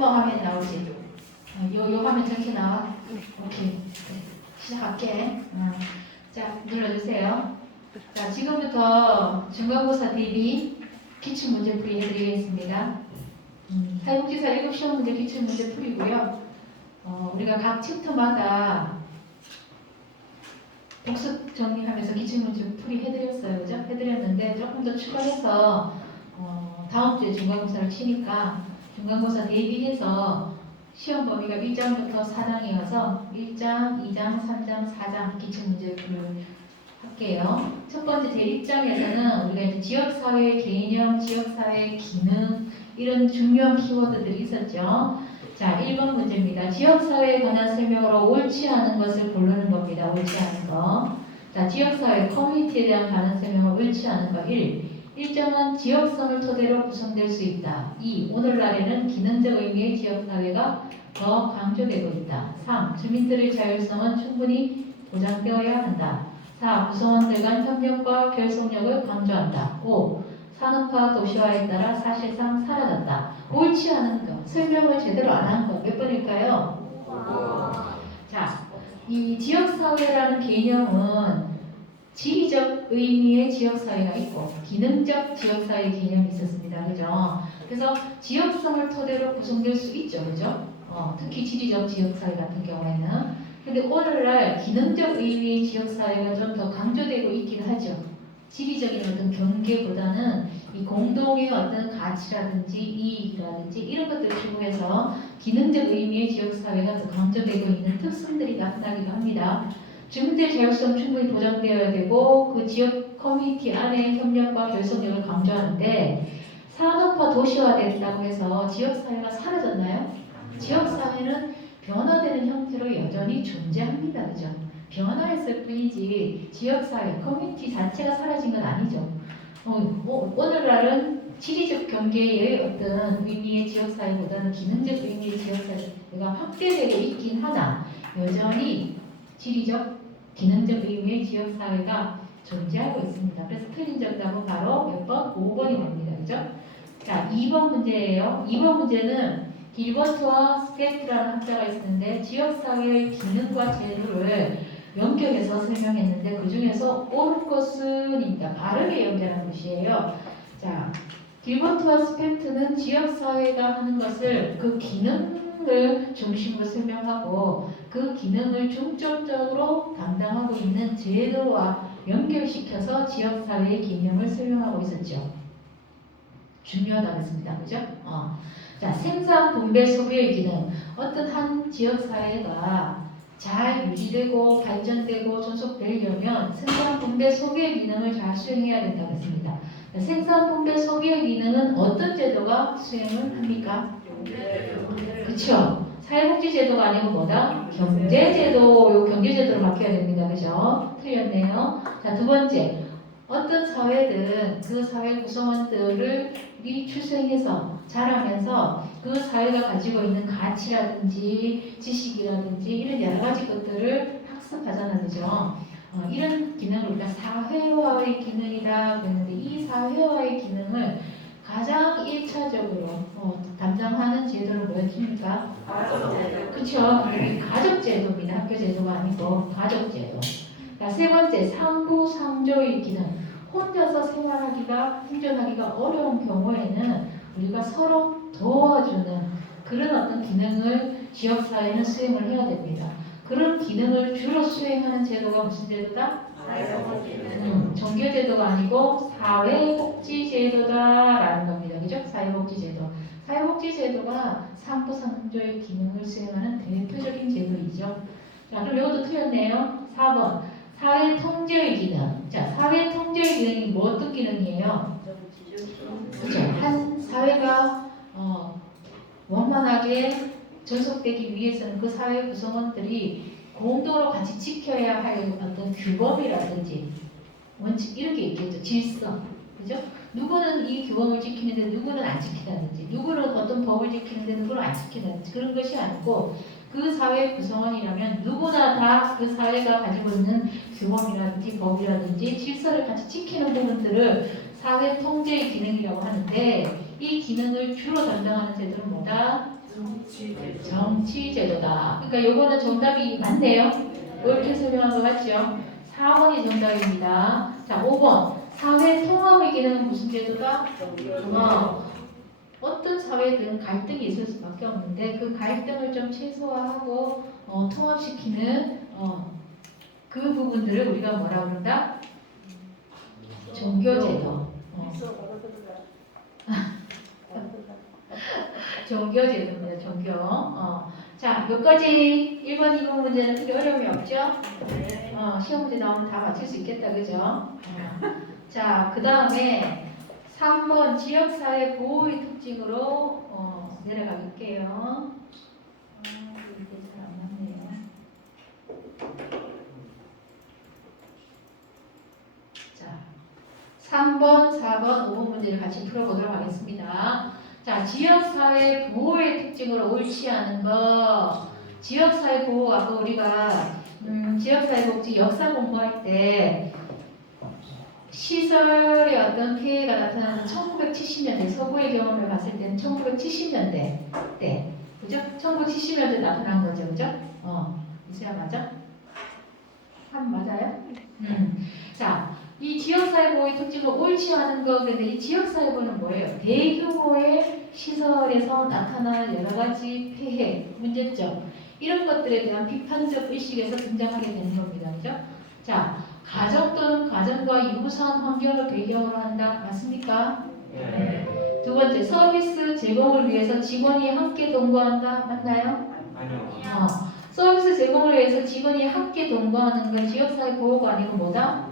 화면이 나오지? 요 화면 전체 나와? 오케이. 네. 시작할게. 자, 눌러주세요. 자, 지금부터 중간고사 대비 기출문제 풀이 해드리겠습니다. 사회복지사 7시험 문제 기출문제 풀이고요. 우리가 각 챕터마다 복습 정리하면서 기출문제 풀이 해드렸어요. 그죠? 해드렸는데 조금 더 추가해서 다음 주에 중간고사를 치니까 중간고사 대비해서 시험 범위가 1장부터 4장이어서 1장, 2장, 3장, 4장 기출문제를 할게요. 첫 번째 제1장에서는 우리가 이제 지역사회 개념, 지역사회 기능 이런 중요한 키워드들이 있었죠. 자, 1번 문제입니다. 지역사회에 관한 설명으로 옳지 않은 것을 고르는 겁니다. 옳지 않은 거. 자, 지역사회 커뮤니티에 대한 관한 설명을 옳지 않은 거 1. 일정한 지역성을 토대로 구성될 수 있다. 2. 오늘날에는 기능적 의미의 지역사회가 더 강조되고 있다. 3. 주민들의 자율성은 충분히 보장되어야 한다. 4. 구성원들 간 협력과 결속력을 강조한다. 5. 산업화 도시화에 따라 사실상 사라졌다. 옳지 않은 것, 설명을 제대로 안 한 것 몇 번일까요? 자, 이 지역사회라는 개념은 지리적 의미의 지역사회가 있고 기능적 지역사회 개념이 있었습니다. 그죠? 그래서 지역성을 토대로 구성될 수 있죠. 그죠? 특히 지리적 지역사회 같은 경우에는. 근데 오늘날 기능적 의미의 지역사회가 좀 더 강조되고 있긴 하죠. 지리적인 어떤 경계보다는 이 공동의 어떤 가치라든지 이익이라든지 이런 것들을 추구해서 기능적 의미의 지역사회가 더 강조되고 있는 특성들이 나타나기도 합니다. 주민들의 자율성 충분히 보장되어야 되고 그 지역 커뮤니티 안에 협력과 결속력을 강조하는데 산업화 도시화됐다고 해서 지역사회가 사라졌나요? 지역사회는 변화되는 형태로 여전히 존재합니다. 그죠? 변화했을 뿐이지 지역사회, 커뮤니티 자체가 사라진 건 아니죠. 오늘날은 지리적 경계의 어떤 의미의 지역사회보다는 기능적 의미의 지역사회가 확대되고 있긴 하나 여전히 지리적, 기능적 의미의 지역사회가 존재하고 있습니다. 그래서 틀린 정답은 바로 몇 번? 5번이 됩니다. 그죠? 자, 2번 문제예요. 2번 문제는 길버트와 스페트라는 학자가 있었는데 지역사회의 기능과 제도를 연결해서 설명했는데 그 중에서 옳은 것은입니다. 바르게 연결한 것이에요. 자, 길버트와 스페트는 지역사회가 하는 것을 그 기능을 중심으로 설명하고 그 기능을 중점적으로 담당하고 있는 제도와 연결시켜서 지역사회의 기능을 설명하고 있었죠. 중요하다고 했습니다. 그죠? 자, 생산, 분배, 소비의 기능. 어떤 한 지역사회가 잘 유지되고 발전되고 존속되려면 생산, 분배, 소비의 기능을 잘 수행해야 된다고 했습니다. 생산, 분배, 소비의 기능은 어떤 제도가 수행을 합니까? 그렇죠. 사회복지제도가 아니고 뭐다? 경제제도. 요 경제제도로 바뀌어야 됩니다. 그죠? 틀렸네요. 자, 두 번째. 어떤 사회든 그 사회 구성원들이 출생해서 자라면서 그 사회가 가지고 있는 가치라든지 지식이라든지 이런 여러 가지 것들을 학습하잖아요. 그죠? 이런 기능을 우리가 사회화의 기능이다 그랬는데 이 사회화의 기능을 가장 1차적으로 담당하는 제도는 뭐였습니까? 가족제도. 그쵸? 가족제도입니다. 학교제도가 아니고 가족제도. 자, 세 번째, 상부상조의 기능. 혼자서 생활하기가, 생존하기가 어려운 경우에는 우리가 서로 도와주는 그런 어떤 기능을 지역사회는 수행을 해야 됩니다. 그런 기능을 주로 수행하는 제도가 무슨 제도다? 정교제도가 아니고 사회복지제도다라는 겁니다. 그죠? 사회복지제도. 사회복지제도가 상부상조의 기능을 수행하는 대표적인 제도이죠. 자, 그럼 이것도 틀렸네요. 4번. 사회통제의 기능. 자, 사회통제의 기능이 뭐 어떤 기능이에요? 그죠? 한 사회가 원만하게 존속되기 위해서는 그 사회 구성원들이 공동으로 같이 지켜야 할 어떤 규범이라든지 원칙 이런 게 있겠죠. 질서. 그죠? 누구는 이 규범을 지키는데 누구는 안 지킨다든지 누구는 어떤 법을 지키는데 누구는 안 지킨다든지 그런 것이 아니고 그 사회 구성원이라면 누구나 다 그 사회가 가지고 있는 규범이라든지 법이라든지 질서를 같이 지키는 부분들을 사회 통제의 기능이라고 하는데 이 기능을 주로 담당하는 제도는 뭐다? 정치제도다. 그러니까 요거는 정답이 맞네요. 이렇게 설명한 거 맞죠? 4번이 정답입니다. 자, 5번. 사회 통합의 기능은 무슨 제도다? 어떤 사회든 갈등이 있을 수밖에 없는데 그 갈등을 좀 최소화하고 통합시키는 그 부분들을 우리가 뭐라 그런다? 종교제도. 종교제도입니다. 종교. 자, 여기까지 1번, 2번 문제는 크게 어려움이 없죠? 시험 문제 나오면 다 맞출 수 있겠다. 그죠? 자, 그 다음에 3번 지역사회 보호의 특징으로 내려가 볼게요. 이게 잘 안 맞네요. 자, 3번, 4번, 5번 문제를 같이 풀어보도록 하겠습니다. 자, 지역사회 보호의 특징으로 옳지 않은 거. 지역사회 보호, 아까 우리가 지역사회복지 역사 공부할 때 시설의 어떤 피해가 나타나는 1970년대 서구의 경험을 봤을 때는 1970년대 때, 그죠? 1970년대 나타난 거죠, 그죠? 이수야 맞아? 3 맞아요? 자, 이 지역사회 보호의 특징은 옳지 않은 거. 근데 이 지역사회 보호는 뭐예요? 대규모의 시설에서 나타나는 여러 가지 폐해, 문제점 이런 것들에 대한 비판적 의식에서 등장하게 되는 겁니다, 그죠? 자, 가정 또는 가정과 유사한 환경을 배경으로 한다. 맞습니까? 네. 두 번째, 서비스 제공을 위해서 직원이 함께 동거한다. 맞나요? 아니요. 서비스 제공을 위해서 직원이 함께 동거하는 건 지역사회 보호가 아니고 뭐다?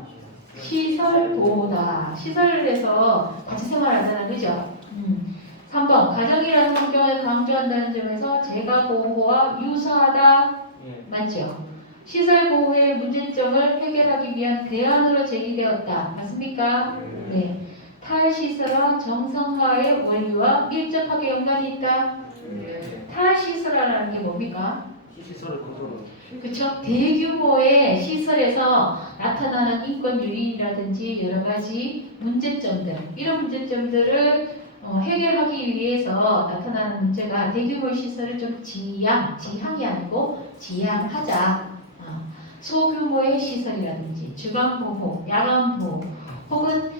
시설 보호다. 시설에서 같이 생활하잖아. 그죠? 3번, 가정이라는 환경을 강조한다는 점에서 재가 보호와 유사하다. 예. 맞죠? 시설 보호의 문제점을 해결하기 위한 대안으로 제기되었다. 맞습니까? 네. 탈시설화 정상화의 원리와 밀접하게 연관이 있다. 탈시설화라는 게 뭡니까? 시설을 kontrol. 그쵸? 대규모의 시설에서 나타나는 인권 유린이라든지 여러 가지 문제점들, 이런 문제점들을 해결하기 위해서 나타나는 문제가 대규모 시설을 좀 지향이 아니고 지향하자. 소규모의 시설이라든지 주간보호, 야간보호 혹은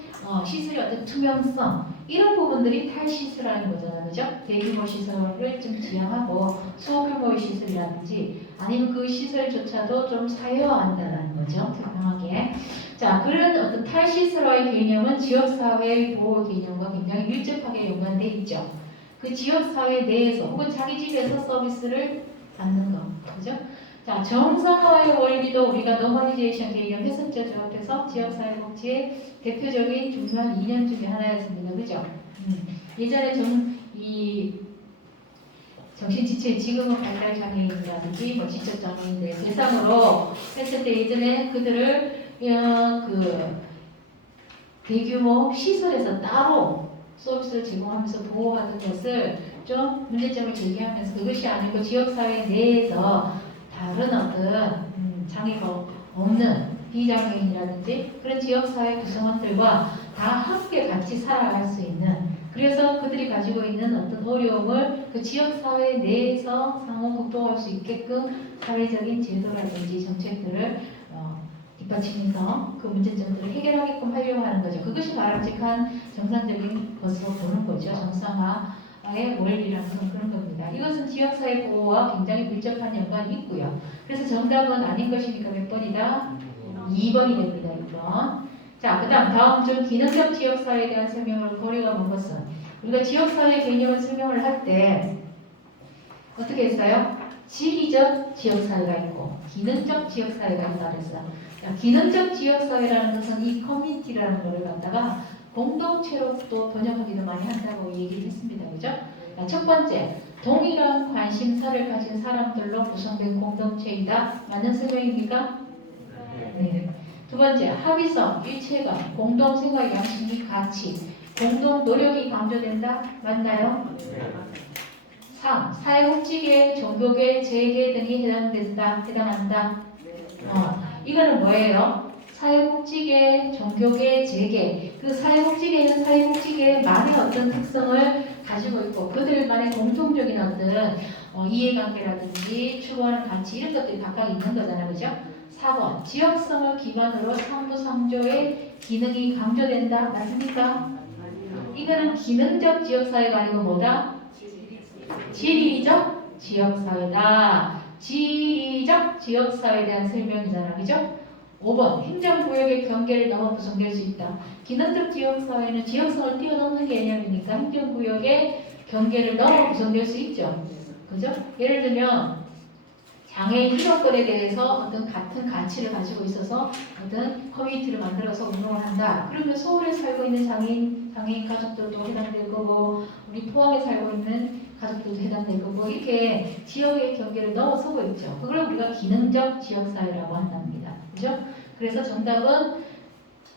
시설의 어떤 투명성 이런 부분들이 탈시설하는 거잖아요. 그죠? 대규모 시설을 좀 지향하고 소규모의 시설이라든지 아니면 그 시설조차도 좀 사회화한다는 거죠. 투명하게. 자, 그런 어떤 탈시설화의 개념은 지역사회 보호 개념과 굉장히 밀접하게 연관되어 있죠. 그 지역사회 내에서 혹은 자기 집에서 서비스를 받는 거. 그죠? 자, 정상화의 원리도 우리가 노멀리제이션 개념 했었죠. 저 앞에서 지역사회복지의 대표적인 중요한 이념 중에 하나였습니다. 그죠? 예전에 이 정신지체, 지금은 발달장애인이라든지 뭐 지적장애인들 대상으로 했을 때 예전에 그들을 그 대규모 시설에서 따로 서비스를 제공하면서 보호하던 것을 좀 문제점을 제기하면서 그것이 아니고 지역사회 내에서 다른 어떤 장애가 없는 비장애인이라든지 그런 지역사회 구성원들과 다 함께 같이 살아갈 수 있는, 그래서 그들이 가지고 있는 어떤 어려움을 그 지역사회 내에서 상호 극복할 수 있게끔 사회적인 제도라든지 정책들을 뒷받치면서 그 문제점들을 해결하게끔 하려고 하는 거죠. 그것이 바람직한 정상적인 것으로 보는 거죠. 정상화의 원리라는 건 그런 겁니다. 이것은 지역사회 보호와 굉장히 밀접한 연관이 있고요. 그래서 정답은 아닌 것이니까 몇 번이다? 2번이 됩니다. 2번. 자, 그 다음 중 기능적 지역사회에 대한 설명을 고려가 본 것은, 우리가 지역사회 개념을 설명을 할 때 어떻게 했어요? 지리적 지역사회가 있고 기능적 지역사회가 있다 그랬어요. 기능적 지역사회라는 것은 이 커뮤니티라는 것을 갖다가 공동체로 또 번역하기도 많이 한다고 얘기를 했습니다. 그죠? 첫 번째, 동일한 관심사를 가진 사람들로 구성된 공동체이다. 맞는 설명입니까? 네. 두 번째, 합의성, 일체감, 공동생활 양식 및 가치, 공동 노력이 강조된다. 맞나요? 3. 사회복지계, 종교계, 재계 등이 해당한다. 이거는 뭐예요? 사회복지계, 종교계, 재계. 그 사회복지계는 사회복지계만의 어떤 특성을 가지고 있고 그들만의 공통적인 어떤 이해관계라든지 추구하는 가치 이런 것들이 각각 있는 거잖아요. 그죠? 4번 지역성을 기반으로 상부상조의 기능이 강조된다. 맞습니까? 이거는 기능적 지역사회가 아니고 뭐다? 지리적 지역사회다. 지리적 지역사회에 대한 설명이잖아. 그죠? 5번 행정구역의 경계를 넘어 구성될 수 있다. 기능적 지역사회는 지역성을 뛰어넘는 개념이니까 행정구역의 경계를 넘어 구성될 수 있죠. 그죠? 예를 들면 장애인 희망권에 대해서 어떤 같은 가치를 가지고 있어서 어떤 커뮤니티를 만들어서 운동을 한다. 그러면 서울에 살고 있는 장애인 가족들도 해당될 거고 우리 포항에 살고 있는 가족들도 해당될 거고 이렇게 지역의 경계를 넘어서고 있죠. 그걸 우리가 기능적 지역사회라고 한답니다. 그죠? 그래서 정답은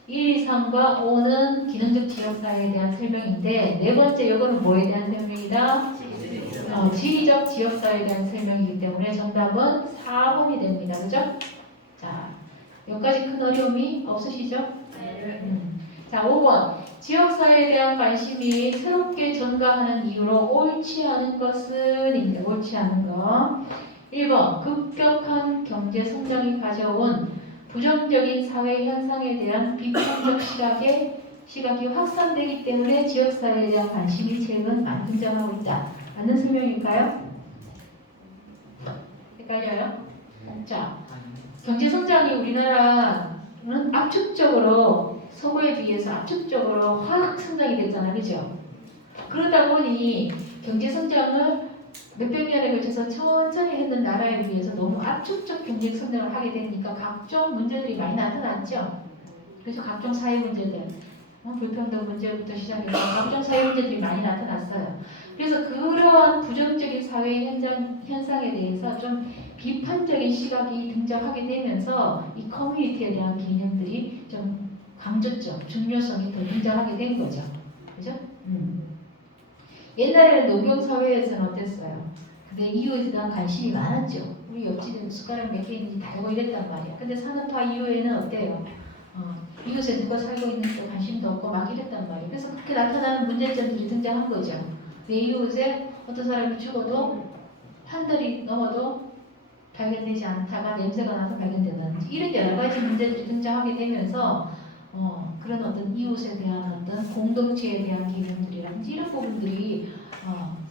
1, 2, 3과 5는 기능적 지역사회에 대한 설명인데 네 번째 요거는 뭐에 대한 설명이다? 지리적 지역사회에 대한 설명이기 때문에 정답은 4번이 됩니다. 그죠? 자, 여기까지 큰 어려움이 없으시죠? 자, 5번. 지역사회에 대한 관심이 새롭게 증가하는 이유로 옳지 않은 것은 이제 옳지 않은 것. 1번. 급격한 경제 성장이 가져온 부정적인 사회 현상에 대한 비판적 시각이 확산되기 때문에 지역사회에 대한 관심이 최근 많이 등장하고 있다. 맞는 설명일까요? 헷갈려요? 자, 경제 성장이 우리나라는 압축적으로 서구에 비해서 압축적으로 확 성장이 됐잖아요. 그죠? 그러다 보니 경제 성장을 몇백 년에 걸쳐서 천천히 했던 나라에 비해서 너무 압축적 경제 성장을 하게 되니까 각종 문제들이 많이 나타났죠. 그래서 각종 사회 문제들, 불평등 문제부터 시작해서 각종 사회 문제들이 많이 나타났어요. 그래서 그러한 부정적인 사회 현상에 대해서 좀 비판적인 시각이 등장하게 되면서 이 커뮤니티에 대한 개념들이 좀 강조점, 중요성이 더 등장하게 된 거죠. 그죠? 옛날에는 농경사회에서는 어땠어요? 근데 이웃에 대한 관심이 많았죠. 우리 옆집에 숟가락 몇 개 있는지 다 알고 이랬단 말이야. 근데 산업화 이후에는 어때요? 이웃에 누가 살고 있는지 관심도 없고 막 이랬단 말이에요. 그래서 그렇게 나타나는 문제점들이 등장한 거죠. 내 이웃에 어떤 사람이 죽어도 한 달이 넘어도 발견되지 않다가 냄새가 나서 발견된다든지 이런 여러 가지 문제들이 등장하게 되면서 그런 어떤 이웃에 대한 어떤 공동체에 대한 개념들이라든지 이런 부분들이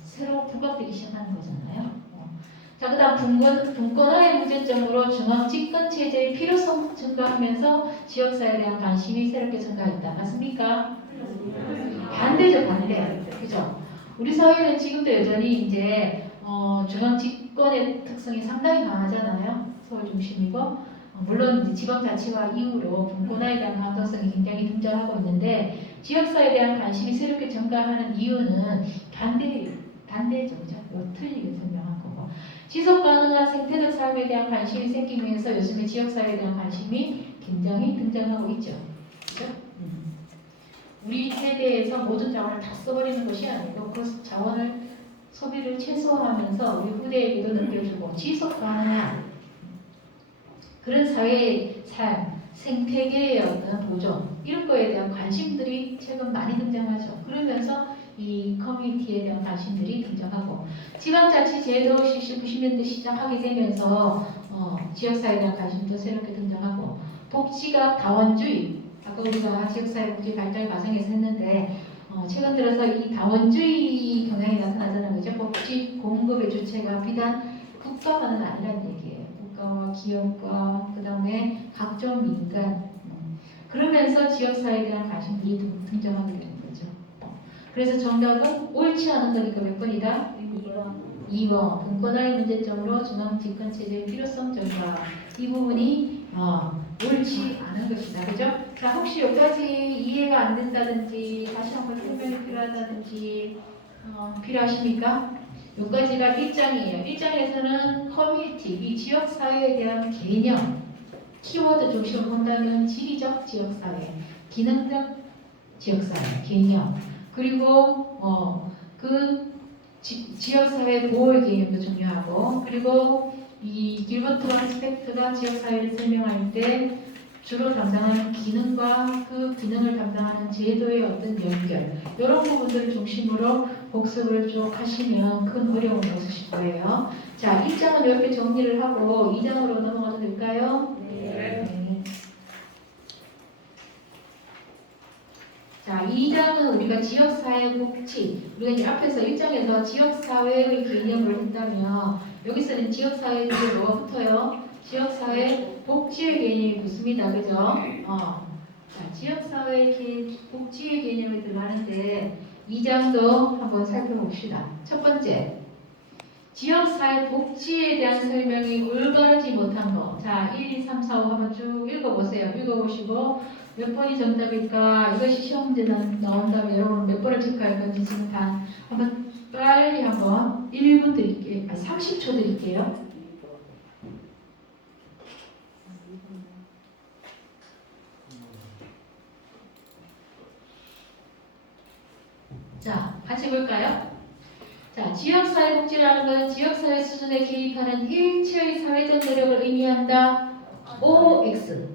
새로 부각되기 시작하는 거잖아요. 자, 그 다음 분권화의 문제점으로 중앙 집권 체제의 필요성 증가하면서 지역사회에 대한 관심이 새롭게 증가했다. 맞습니까? 반대죠, 반대. 그죠? 우리 사회는 지금도 여전히 이제 중앙 집권의 특성이 상당히 강하잖아요. 서울 중심이고 물론 이제 지방자치화 이후로 분권화에 대한 감성이 굉장히 등장하고 있는데 지역사회에 대한 관심이 새롭게 증가하는 이유는 반대죠, 그죠? 틀리게 설명한 거고 지속 가능한 생태적 삶에 대한 관심이 생기면서 요즘에 지역사회에 대한 관심이 굉장히 등장하고 있죠. 그죠? 우리 세대에서 모든 자원을 다 써버리는 것이 아니고 그 자원을 소비를 최소화하면서 우리 후대에게도 넘겨주고 지속 가능한 그런 사회의 삶, 생태계의 어떤 보존 이런 거에 대한 관심들이 최근 많이 등장하죠. 그러면서 이 커뮤니티에 대한 관심들이 등장하고 지방자치 제도 실시 90년대 시작하게 되면서 지역사회에 대한 관심도 새롭게 등장하고 복지가 다원주의 아까 우리가 지역사회 복지 발달 과정에서 했는데 최근 들어서 이 다원주의 경향이 나타나잖아요. 그죠? 복지 공급의 주체가 비단 국가만은 아니라는 얘기예요. 국가와 기업과 그 다음에 각종 민간 그러면서 지역사회에 대한 관심들이 등장하게 되는 거죠. 그래서 정답은 옳지 않은 거니까 몇 번이다? 2번 분권화의 문제점으로 중앙 집권체제의 필요성 증가 이 부분이 옳지 않은 것이다. 그죠? 자, 혹시 여기까지 이해가 안 된다든지 다시 한번 설명이 필요하다든지 필요하십니까? 여기까지가 1장이에요. 1장에서는 커뮤니티, 이 지역사회에 대한 개념 키워드 중심으로 본다면 지리적 지역사회, 기능적 지역사회, 개념 그리고 그 지역사회 보호의 개념도 중요하고 그리고 이 길버트와 스펙트가 지역사회를 설명할 때 주로 담당하는 기능과 그 기능을 담당하는 제도의 어떤 연결 이런 부분들을 중심으로 복습을 쭉 하시면 큰 어려움이 없으실 거예요. 자, 1장은 이렇게 정리를 하고 2장으로 넘어가도 될까요? 네. 자, 2장은 우리가 지역사회 복지, 우리가 이제 앞에서 1장에서 지역사회의 개념을 했다면 여기서는 지역사회에 뭐가 붙어요? 지역사회 복지의 개념이 붙습니다. 그죠? 자, 지역사회 복지의 개념이 들어가는데 2장도 한번 살펴봅시다. 첫 번째, 지역사회 복지에 대한 설명이 올바르지 못한 거. 자, 1, 2, 3, 4, 5 한번 쭉 읽어보세요. 읽어보시고 몇 번이 정답일까? 이것이 시험 문제 나온다면 여러분 몇 번을 체크할 건지 지금 다 한번 빨리 한번 1분 드릴게요. 30초 드릴게요. 자, 같이 볼까요? 자, 지역사회복지라는 건 지역사회 수준에 개입하는 일체의 사회적 노력을 의미한다. OX.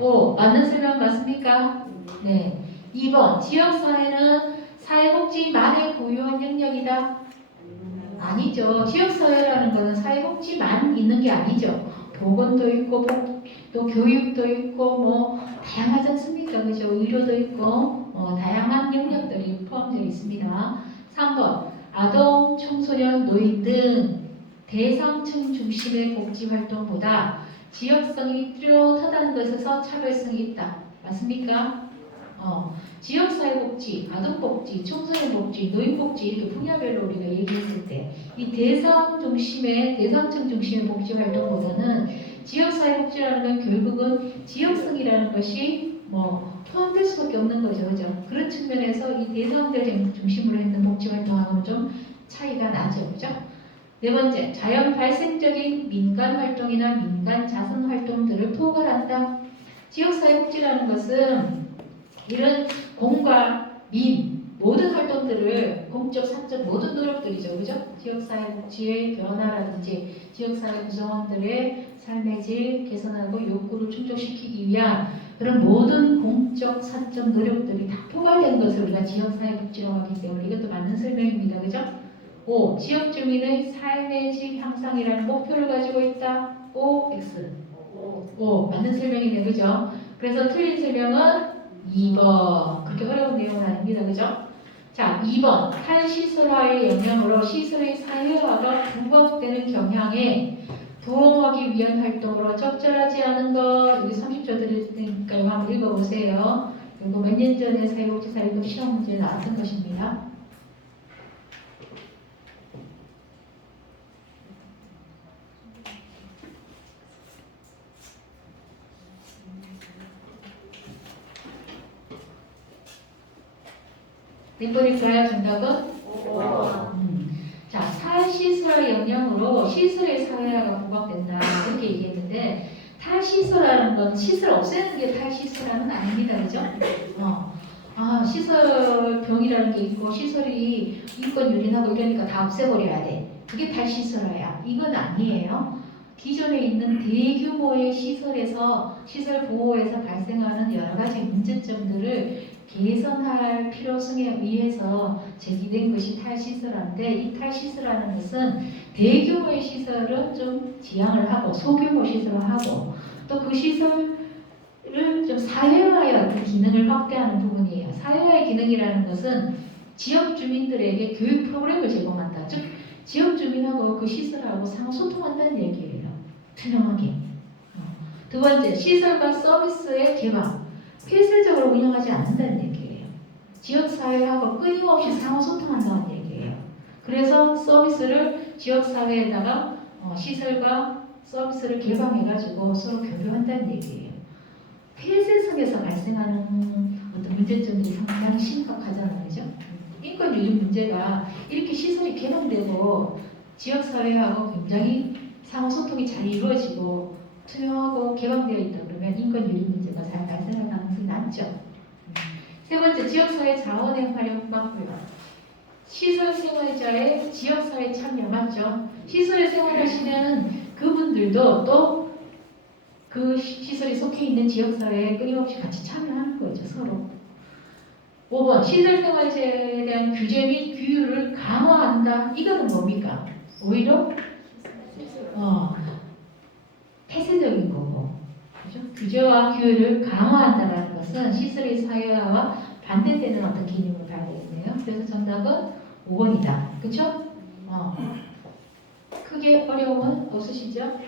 O. 맞는 설명 맞습니까? 네. 2번. 지역사회는 사회복지만의 고유한 영역이다. 아니죠. 지역사회라는 것은 사회복지만 있는 게 아니죠. 보건도 있고, 또 교육도 있고, 뭐, 다양하지 않습니까? 그죠? 의료도 있고, 다양한 영역들이 포함되어 있습니다. 3번. 아동, 청소년, 노인 등 대상층 중심의 복지활동보다 지역성이 뚜렷하다는 것에서 차별성이 있다. 맞습니까? 지역사회복지, 아동복지, 청소년복지, 노인복지 이렇게 분야별로 우리가 얘기했을 때 이 대상층 중심의 복지활동보다는 지역사회복지라는 건 결국은 지역성이라는 것이 포함될 수밖에 없는 거죠. 그죠? 그런 측면에서 이 대상들 중심으로 했는 복지활동하고는 좀 차이가 나죠. 그죠? 네 번째, 자연 발생적인 민간 활동이나 민간 자선 활동들을 포괄한다. 지역사회복지라는 것은 이런 공과 민 모든 활동들을 공적, 사적 모든 노력들이죠. 그죠? 지역사회복지의 변화라든지 지역사회 구성원들의 삶의 질 개선하고 욕구를 충족시키기 위한 그런 모든 공적, 사적 노력들이 다 포괄된 것을 우리가 지역사회복지라고 하기 때문에 이것도 맞는 설명입니다. 그죠? 5. 지역 주민의 삶의 질 향상이라는 목표를 가지고 있다. OX. 5. 맞는 설명이네. 그죠? 그래서 틀린 설명은 2번. 그렇게 어려운 내용은 아닙니다. 그죠? 자, 2번. 탈시설화의 영향으로 시설의 사회화가 부각되는 경향에 도움하기 위한 활동으로 적절하지 않은 것. 여기 30초 드릴 테니까 이거 한번 읽어보세요. 이거 몇 년 전에 사회복지사 1급 시험 문제에 나왔던 것입니다. 몇 번일까요? 정답은? 5번. 자, 탈시설의 영향으로 시설의 사회화가 부각된다. 이렇게 얘기했는데 탈시설이라는 건 시설 없애는 게 탈시설은 아닙니다. 그죠? 시설병이라는 게 있고 시설이 인권 유린하고 이러니까 다 없애버려야 돼. 그게 탈시설화야. 이건 아니에요. 기존에 있는 대규모의 시설에서 시설 보호에서 발생하는 여러 가지 문제점들을 개선할 필요성에 의해서 제기된 것이 탈시설화인데 이 탈시설화라는 것은 대규모의 시설은 좀 지양을 하고 소규모 시설을 하고 또 그 시설을 좀 사회화의 어떤 기능을 확대하는 부분이에요. 사회화의 기능이라는 것은 지역 주민들에게 교육 프로그램을 제공한다. 즉 지역 주민하고 그 시설하고 상호소통한다는 얘기예요. 투명하게. 두 번째, 시설과 서비스의 개방. 폐쇄적으로 운영하지 않는다는 얘기예요. 지역사회하고 끊임없이 상호소통한다는 얘기예요. 그래서 서비스를 지역사회에다가 시설과 서비스를 개방해가지고 서로 교류한다는 얘기예요. 폐쇄성에서 발생하는 어떤 문제점들이 상당히 심각하잖아요. 그죠? 인권 유린 문제가 이렇게 시설이 개방되고 지역사회하고 굉장히 상호소통이 잘 이루어지고 투명하고 개방되어 있다 그러면 인권 유린 문제가 잘 발생할 가능성이 낮죠. 세 번째, 지역사회 자원의 활용 맞고요. 시설 생활자의 지역사회 참여 맞죠? 시설에 생활하시는 그분들도 또 그 시설에 속해 있는 지역사회에 끊임없이 같이 참여하는 거죠. 서로. 5번 시설생활제에 대한 규제 및 규율을 강화한다. 이거는 뭡니까? 오히려 폐쇄적인 거고, 그죠? 규제와 규율을 강화한다는 것은 시설의 사회화와 반대되는 어떤 개념을 봐야 되겠네요. 그래서 정답은 5번이다. 그쵸? 크게 어려움은 없으시죠?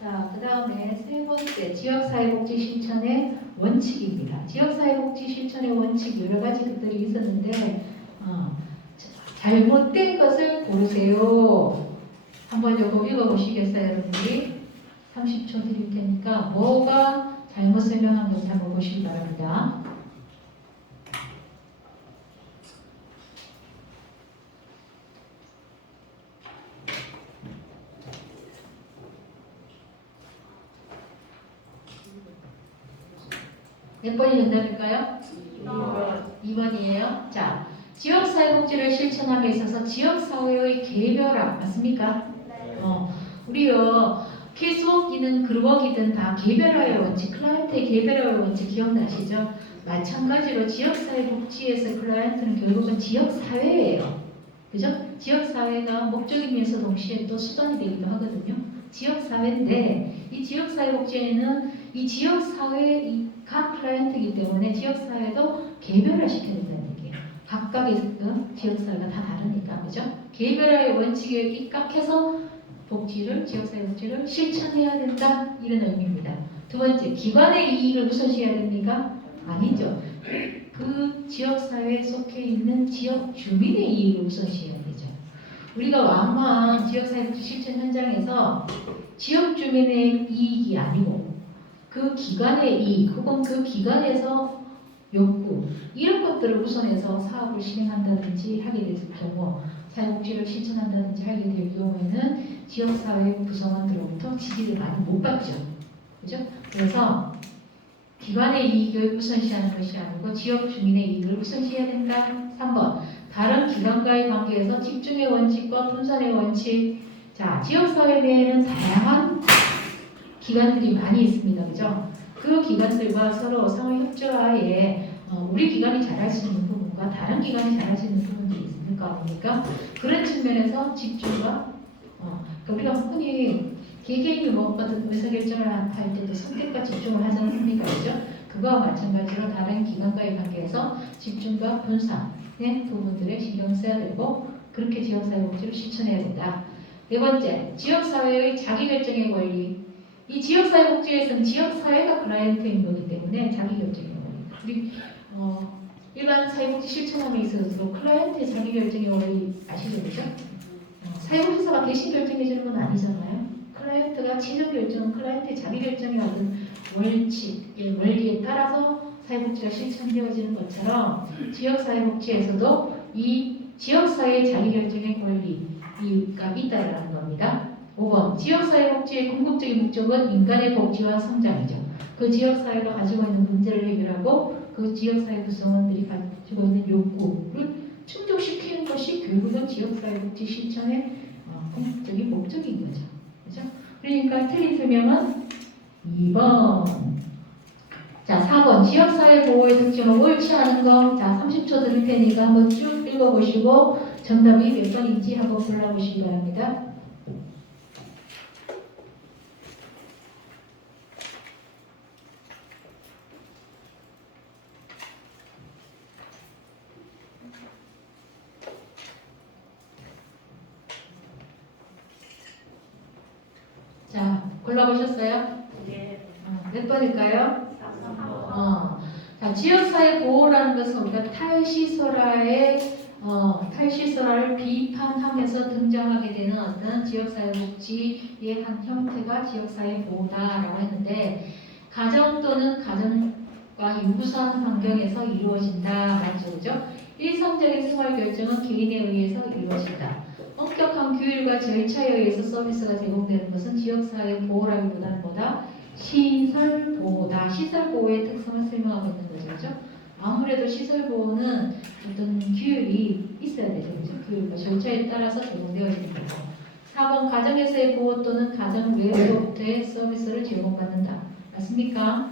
자, 그 다음에 세 번째, 지역사회복지 실천의 원칙입니다. 지역사회복지 실천의 원칙 여러 가지 것들이 있었는데, 잘못된 것을 고르세요. 한번 요거 읽어보시겠어요, 여러분들이? 30초 드릴 테니까 뭐가 잘못 설명한 건지 한번 보시기 바랍니다. 몇 번이 정답일까요? 2번이에요. 자, 지역사회복지를 실천함에 있어서 지역사회의 개별화 맞습니까? 우리요 계속이든 그룹이든 다 개별화의 원칙, 클라이언트의 개별화의 원칙 기억나시죠? 마찬가지로 지역사회복지에서 클라이언트는 결국은 지역사회예요. 그죠? 지역사회가 목적이면서 동시에 또 수단이 되기도 하거든요. 지역사회인데 이 지역사회복지에는 이 지역사회 각 클라이언트이기 때문에 지역사회도 개별화 시켜야 된다는 얘기예요. 각각의 지역사회가 다 다르니까, 그죠? 개별화의 원칙에 입각해서 복지를, 지역사회 복지를 실천해야 된다. 이런 의미입니다. 두 번째, 기관의 이익을 우선시해야 됩니까? 아니죠. 그 지역사회에 속해 있는 지역 주민의 이익을 우선시해야 되죠. 우리가 왕왕 지역사회 복지 실천 현장에서 지역 주민의 이익이 아니고 그 기관의 이익 혹은 그 기관에서 욕구 이런 것들을 우선해서 사업을 진행한다든지 하게 될 경우 사회복지를 실천한다든지 하게 될 경우에는 지역사회 구성원들로부터 지지를 많이 못 받죠. 그죠? 그래서 기관의 이익을 우선시하는 것이 아니고 지역 주민의 이익을 우선시해야 된다. 3번 다른 기관과의 관계에서 집중의 원칙과 분산의 원칙. 자, 지역사회 내에는 다양한 기관들이 많이 있습니다. 그죠? 그 기관들과 서로 상호협조하에 우리 기관이 잘할 수 있는 부분과 다른 기관이 잘할 수 있는 부분들이 있을 거 아닙니까? 그런 측면에서 집중과 그러니까 우리가 흔히 개개인이 뭐 어떤 의사결정을 할 때도 선택과 집중을 하지 않습니까? 그죠? 그거와 마찬가지로 다른 기관과의 관계에서 집중과 분산의 부분들에 신경 써야 되고 그렇게 지역사회복지를 실천해야 된다. 네 번째, 지역사회의 자기결정의 권리. 이 지역사회복지에서는 지역사회가 클라이언트인 거기 때문에 자기결정의 권리. 우리 일반 사회복지 실천함에 있어서도 클라이언트의 자기결정의 원리 아시죠? 그죠? 사회복지사가 대신 결정해주는 건 아니잖아요. 클라이언트가 최종 결정은 클라이언트의 자기결정의 어떤 원칙, 원리에 따라서 사회복지가 실천되어지는 것처럼 지역사회복지에서도 이 지역사회의 자기결정의 권리가 있다라는 겁니다. 5번 지역사회복지의 궁극적인 목적은 인간의 복지와 성장이죠. 그 지역사회가 가지고 있는 문제를 해결하고 그 지역사회 구성원들이 가지고 있는 욕구를 충족시키는 것이 결국은 지역사회복지 실천의 궁극적인 목적인 거죠. 그죠? 그러니까 틀린 설명은 2번. 자, 4번 지역사회 보호의 특징은 옳지 않은 거. 자, 30초 드릴 테니까 한번 쭉 읽어보시고 정답이 몇 번인지 한번 골라보시기 바랍니다. 자, 골라보셨어요? 네. 몇 번일까요? 자, 지역사회 보호라는 것은 우리가 탈시설화를 비판하면서 등장하게 되는 어떤 지역사회 복지의 한 형태가 지역사회 보호다라고 했는데 가정 또는 가정과 유구선 환경에서 이루어진다. 맞죠? 그죠? 일상적인 생활 결정은 개인에 의해서 이루어진다. 엄격한 규율과 절차에 의해서 서비스가 제공되는 것은 지역사회 보호라기보다는 뭐다? 시설 보호다. 시설 보호의 특성을 설명하고 있는 거죠. 그죠? 아무래도 시설 보호는 어떤 규율이 있어야 되죠. 그죠? 규율과 절차에 따라서 제공되어지는 거고. 4번 가정에서의 보호 또는 가정 외로부터의 서비스를 제공받는다. 맞습니까?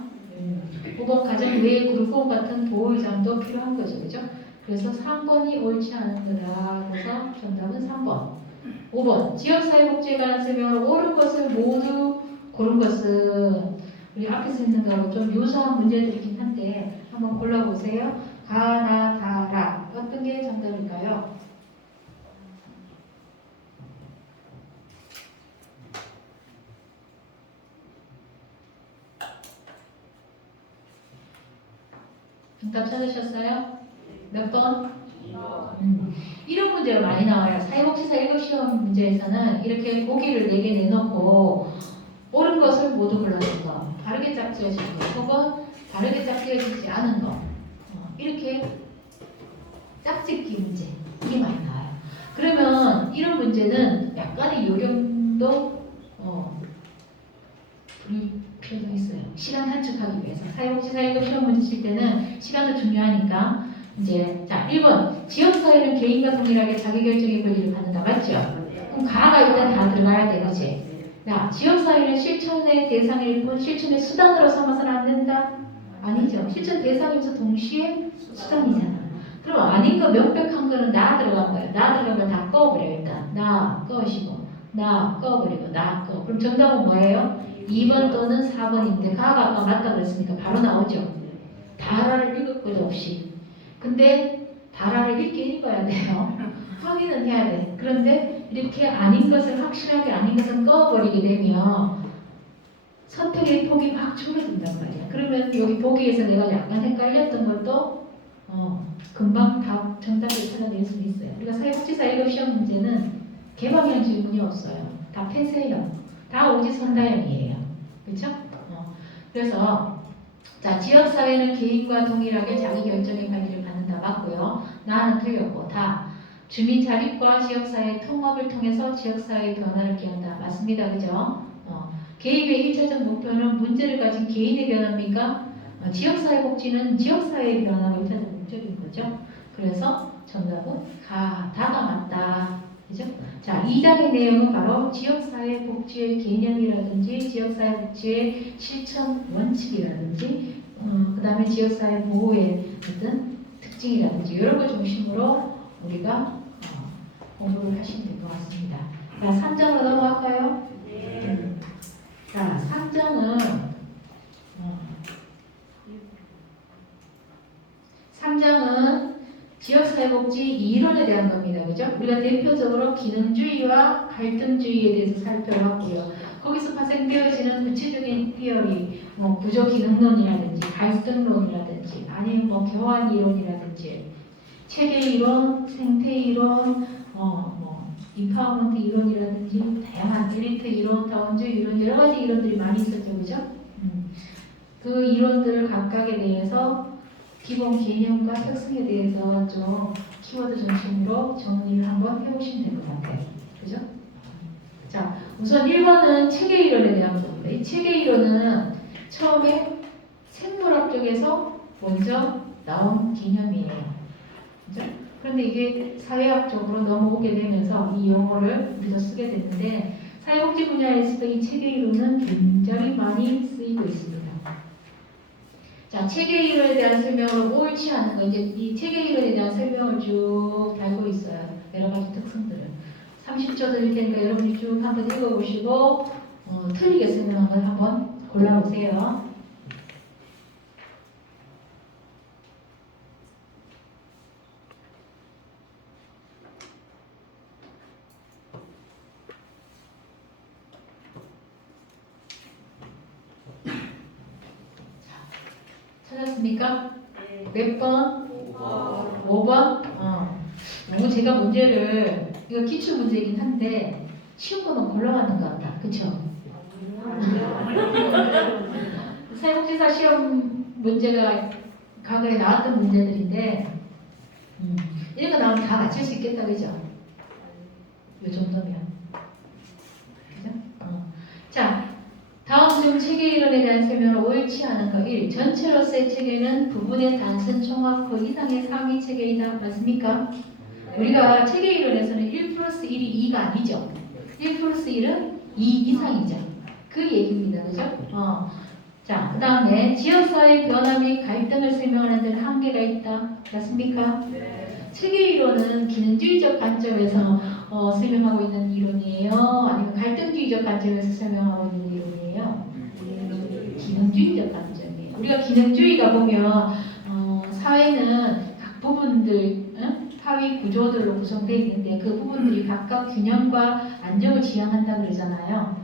5번 가정 외에 그룹홈 같은 보호의장도 필요한 거죠. 그죠? 그래서 3번이 옳지 않은 거다. 그래서 정답은 3번. 5번 지역사회복지에 관한 설명을 옳은 것을 모두 고른 것은 우리 앞에서 있는 거하고 좀 유사한 문제들이긴 한데 한번 골라보세요. 가나 다라 어떤 게 정답일까요? 정답 찾으셨어요? 몇 번? 2번. 이런 문제가 많이 나와요. 사회복지사 1급 시험 문제에서는 이렇게 보기를 4개 내놓고 옳은 것을 모두 골라준 거, 바르게 짝지어진 거, 혹은 바르게 짝지어지지 않은 거, 이렇게 짝짓기 문제 이게 많이 나와요. 그러면 이런 문제는 약간의 요령도 필요가 있어요. 시간 단축하기 위해서 사회복지사 1급 시험 문제 칠 때는 시간도 중요하니까 이제 자 1번 지역사회는 개인과 동일하게 자기결정의 권리를 갖는다. 맞죠? 그럼 가가 일단 다 들어가야 돼. 그렇지? 자, 지역사회는 실천의 대상일 뿐 실천의 수단으로 삼아서는 안 된다? 아니죠. 실천 대상이면서 동시에 수단이잖아. 그럼 아닌 거 명백한 거는 나 들어간 거예요. 나 들어간 걸 다 꺼버려 일단. 나 꺼시고 나 꺼버리고 나 꺼. 그럼 정답은 뭐예요? 2번 또는 4번인데 가가 아까 맞다 그랬으니까 바로 나오죠. 다라를 읽을 것 없이. 근데 다라를 읽긴 읽어야 돼요. 확인은 해야 돼. 그런데 이렇게 아닌 것을 확실하게 아닌 것을 꺼버리게 되면 선택의 폭이 확 줄어든단 말이야. 그러면 여기 보기에서 내가 약간 헷갈렸던 것도 금방 답 정답을 찾아낼 수 있어요. 우리가 사회복지사 1급 시험 문제는 개방형 질문이 없어요. 다 폐쇄형, 다 오지선다형이에요. 그렇죠? 그래서 자 지역사회는 개인과 동일하게 자기결정의 권리를 갖는다. 맞고요. 나는 틀렸고 다 주민 자립과 지역사회 통합을 통해서 지역사회의 변화를 기한다. 맞습니다. 그죠? 개입의 1차적 목표는 문제를 가진 개인의 변화입니까? 지역사회 복지는 지역사회의 변화가 1차적 목적인 거죠. 그래서 정답은 다가 맞다. 그죠? 자, 2장의 내용은 바로 지역사회 복지의 개념이라든지 지역사회 복지의 실천 원칙이라든지 그 다음에 지역사회 보호의 어떤 특징이라든지 이런 걸 중심으로 우리가 공부를 하시면 될 것 같습니다. 자, 3장으로 넘어갈까요? 네. 자, 3장은 지역사회복지 이론에 대한 겁니다. 그죠? 우리가 대표적으로 기능주의와 갈등주의에 대해서 살펴봤고요. 거기서 파생되어지는 구체적인 티어리, 구조기능론이라든지 갈등론이라든지 아니면 교환 이론이라든지 체계 이론, 생태 이론, 인파워먼트 이론이라든지 다양한 엘리트 이론, 다원주의 이론 여러 가지 이론들이 많이 있었죠, 그죠? 그 이론들 각각에 대해서 기본 개념과 특성에 대해서 좀 키워드 중심으로 정리를 한번 해보시면 될 것 같아요, 그죠? 자, 우선 1번은 체계 이론에 대한 겁니다. 이 체계 이론은 처음에 생물학 쪽에서 먼저 나온 개념이에요, 그죠? 그런데 이게 사회학적으로 넘어오게 되면서 이 용어를 우리가 쓰게 됐는데 사회복지 분야에서 이 체계 이론은 굉장히 많이 쓰이고 있습니다. 자, 체계 이론에 대한 설명을 옳지 않은 거 이제 이 체계 이론에 대한 설명을 쭉 달고 있어요. 여러 가지 특성들을 30초 드릴 테니까 여러분이 쭉 한번 읽어보시고 틀리게 설명한 걸 한번 골라보세요. 찾았습니까? 몇 번? 5번? 너무 제가 문제를 이거 기출 문제이긴 한데 쉬운 것만 골라가는 것 같다. 그쵸? 사회복지사 시험 문제가 과거에 나왔던 문제들인데 이런 거 나오면 다 맞출 수 있겠다. 그죠? 이 정도면. 그죠? 자, 다음 중 체계 이론에 대한 설명을 옳지 않은 거 1. 전체로서의 체계는 부분의 단순 총합 그 이상의 상위 체계이다. 맞습니까? 우리가 체계 이론에서는 1 플러스 1이 2가 아니죠. 1 플러스 1은 2 이상이죠. 그 얘기입니다. 그죠? 자, 그 다음에 지역사회 변화 및 갈등을 설명하는 데는 한계가 있다. 맞습니까? 체계 이론은 기능주의적 관점에서 설명하고 있는 이론이에요? 아니면 갈등주의적 관점에서 설명하고 있는 이론이에요? 기능주의적 관점이에요. 우리가 기능주의가 보면 사회는 각 부분들, 사회 구조들로 구성되어 있는데 그 부분들이 각각 균형과 안정을 지향한다 그러잖아요.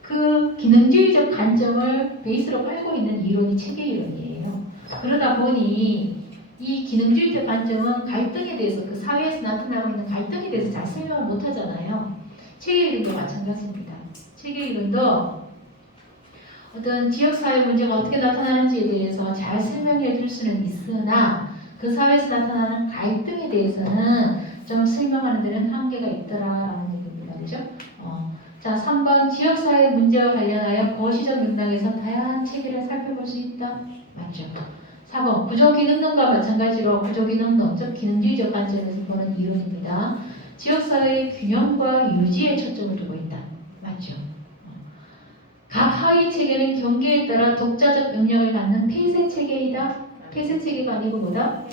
그 기능주의적 관점을 베이스로 깔고 있는 이론이 체계 이론이에요. 그러다 보니 이 기능주의적 관점은 갈등에 대해서 그 사회에서 나타나고 있는 갈등에 대해서 잘 설명을 못 하잖아요. 체계 이론도 마찬가지입니다. 체계 이론도 어떤 지역사회 문제가 어떻게 나타나는지에 대해서 잘 설명해 줄 수는 있으나 그 사회에서 나타나는 갈등에 대해서는 좀 설명하는 데는 한계가 있더라라는 얘기입니다. 그죠? 자, 3번 지역사회 문제와 관련하여 거시적 맥락에서 다양한 체계를 살펴볼 수 있다. 맞죠? 4번 구조기능론과 마찬가지로 구조기능론, 즉 기능주의적 관점에서 보는 이론입니다. 지역사회의 균형과 유지에 초점을 두고 있다. 맞죠? 각 하위 체계는 경계에 따라 독자적 영역을 갖는 폐쇄 체계이다. 폐쇄 체계가 아니고 뭐다?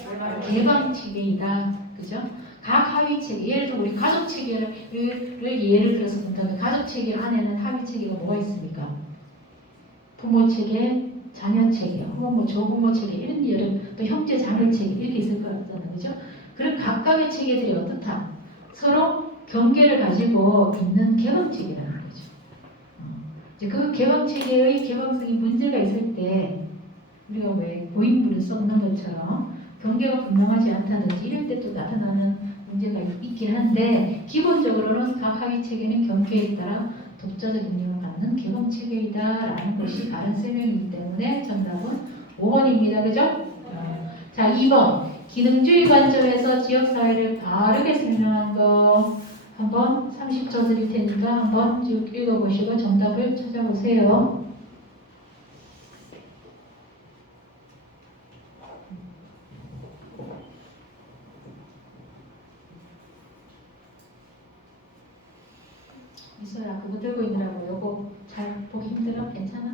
개방 체계이다. 그죠? 각 하위 체계, 예를 들어 우리 가족 체계를 예를 들어서 본다면 가족 체계 안에는 하위 체계가 뭐가 있습니까? 부모 체계, 자녀 체계, 호모, 조부모 체계 이런 여러 또 형제 자매 체계 이렇게 있을 거잖아요, 그죠? 그런 각각의 체계들이 어떻다? 서로 경계를 가지고 있는 개방 체계라는 거죠. 이제 그 개방 체계의 개방성이 문제가 있을 때 우리가 왜 고인물을 썩는 것처럼 경계가 분명하지 않다든지 이럴 때 또 나타나는 문제가 있긴 한데 기본적으로는 각 하위 체계는 경계에 따라 독자적 영역을 갖는 개방 체계이다라는 것이 바른 설명이기 때문에 정답은 5번입니다. 그죠? 자, 2번 기능주의 관점에서 지역사회를 바르게 설명한 거 한번 30초 드릴 테니까 한번 쭉 읽어보시고 정답을 찾아보세요. 이소라 그거 들고 있느라고 요거 잘 보기 힘들어? 괜찮아?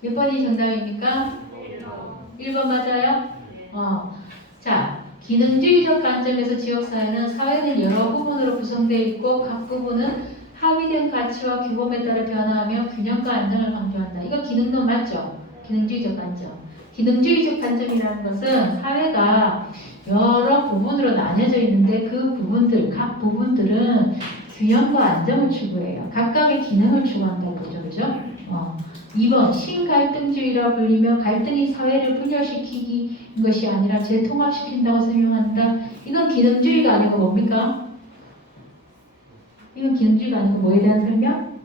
몇 번이 정답입니까? 1번 맞아요? 자, 기능주의적 관점에서 지역사회는 사회는 여러 부분으로 구성되어 있고 각 부분은 합의된 가치와 규범에 따라 변화하며 균형과 안정을 강조한다. 이거 기능론 맞죠? 기능주의적 관점. 기능주의적 관점이라는 것은 사회가 여러 부분으로 나뉘어져 있는데 그 부분들, 각 부분들은 균형과 안정을 추구해요. 각각의 기능을 추구한다고 보죠. 그죠? 2번 신갈등주의라 불리며 갈등이 사회를 분열시키기 것이 아니라 재통합시킨다고 설명한다. 이건 기능주의가 아니고 뭡니까? 이건 기능주의가 아니고 뭐에 대한 설명?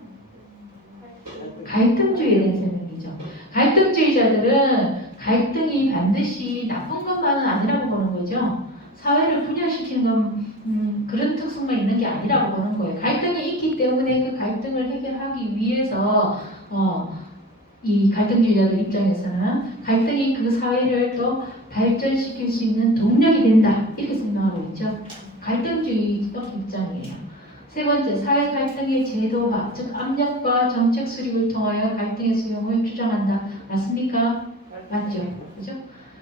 갈등주의에 대한 설명이죠. 갈등주의자들은 갈등이 반드시 나쁜 것만은 아니라고 보는 거죠. 사회를 분열시키는 건 그런 특성만 있는 게 아니라고 보는 거예요. 갈등이 있기 때문에 그 갈등을 해결하기 위해서 이 갈등주의자들 입장에서는 갈등이 그 사회를 또 발전시킬 수 있는 동력이 된다. 이렇게 설명하고 있죠. 갈등주의적 입장이에요. 세 번째, 사회 갈등의 제도화, 즉 압력과 정책 수립을 통하여 갈등의 수용을 주장한다. 맞습니까? 맞죠. 그죠?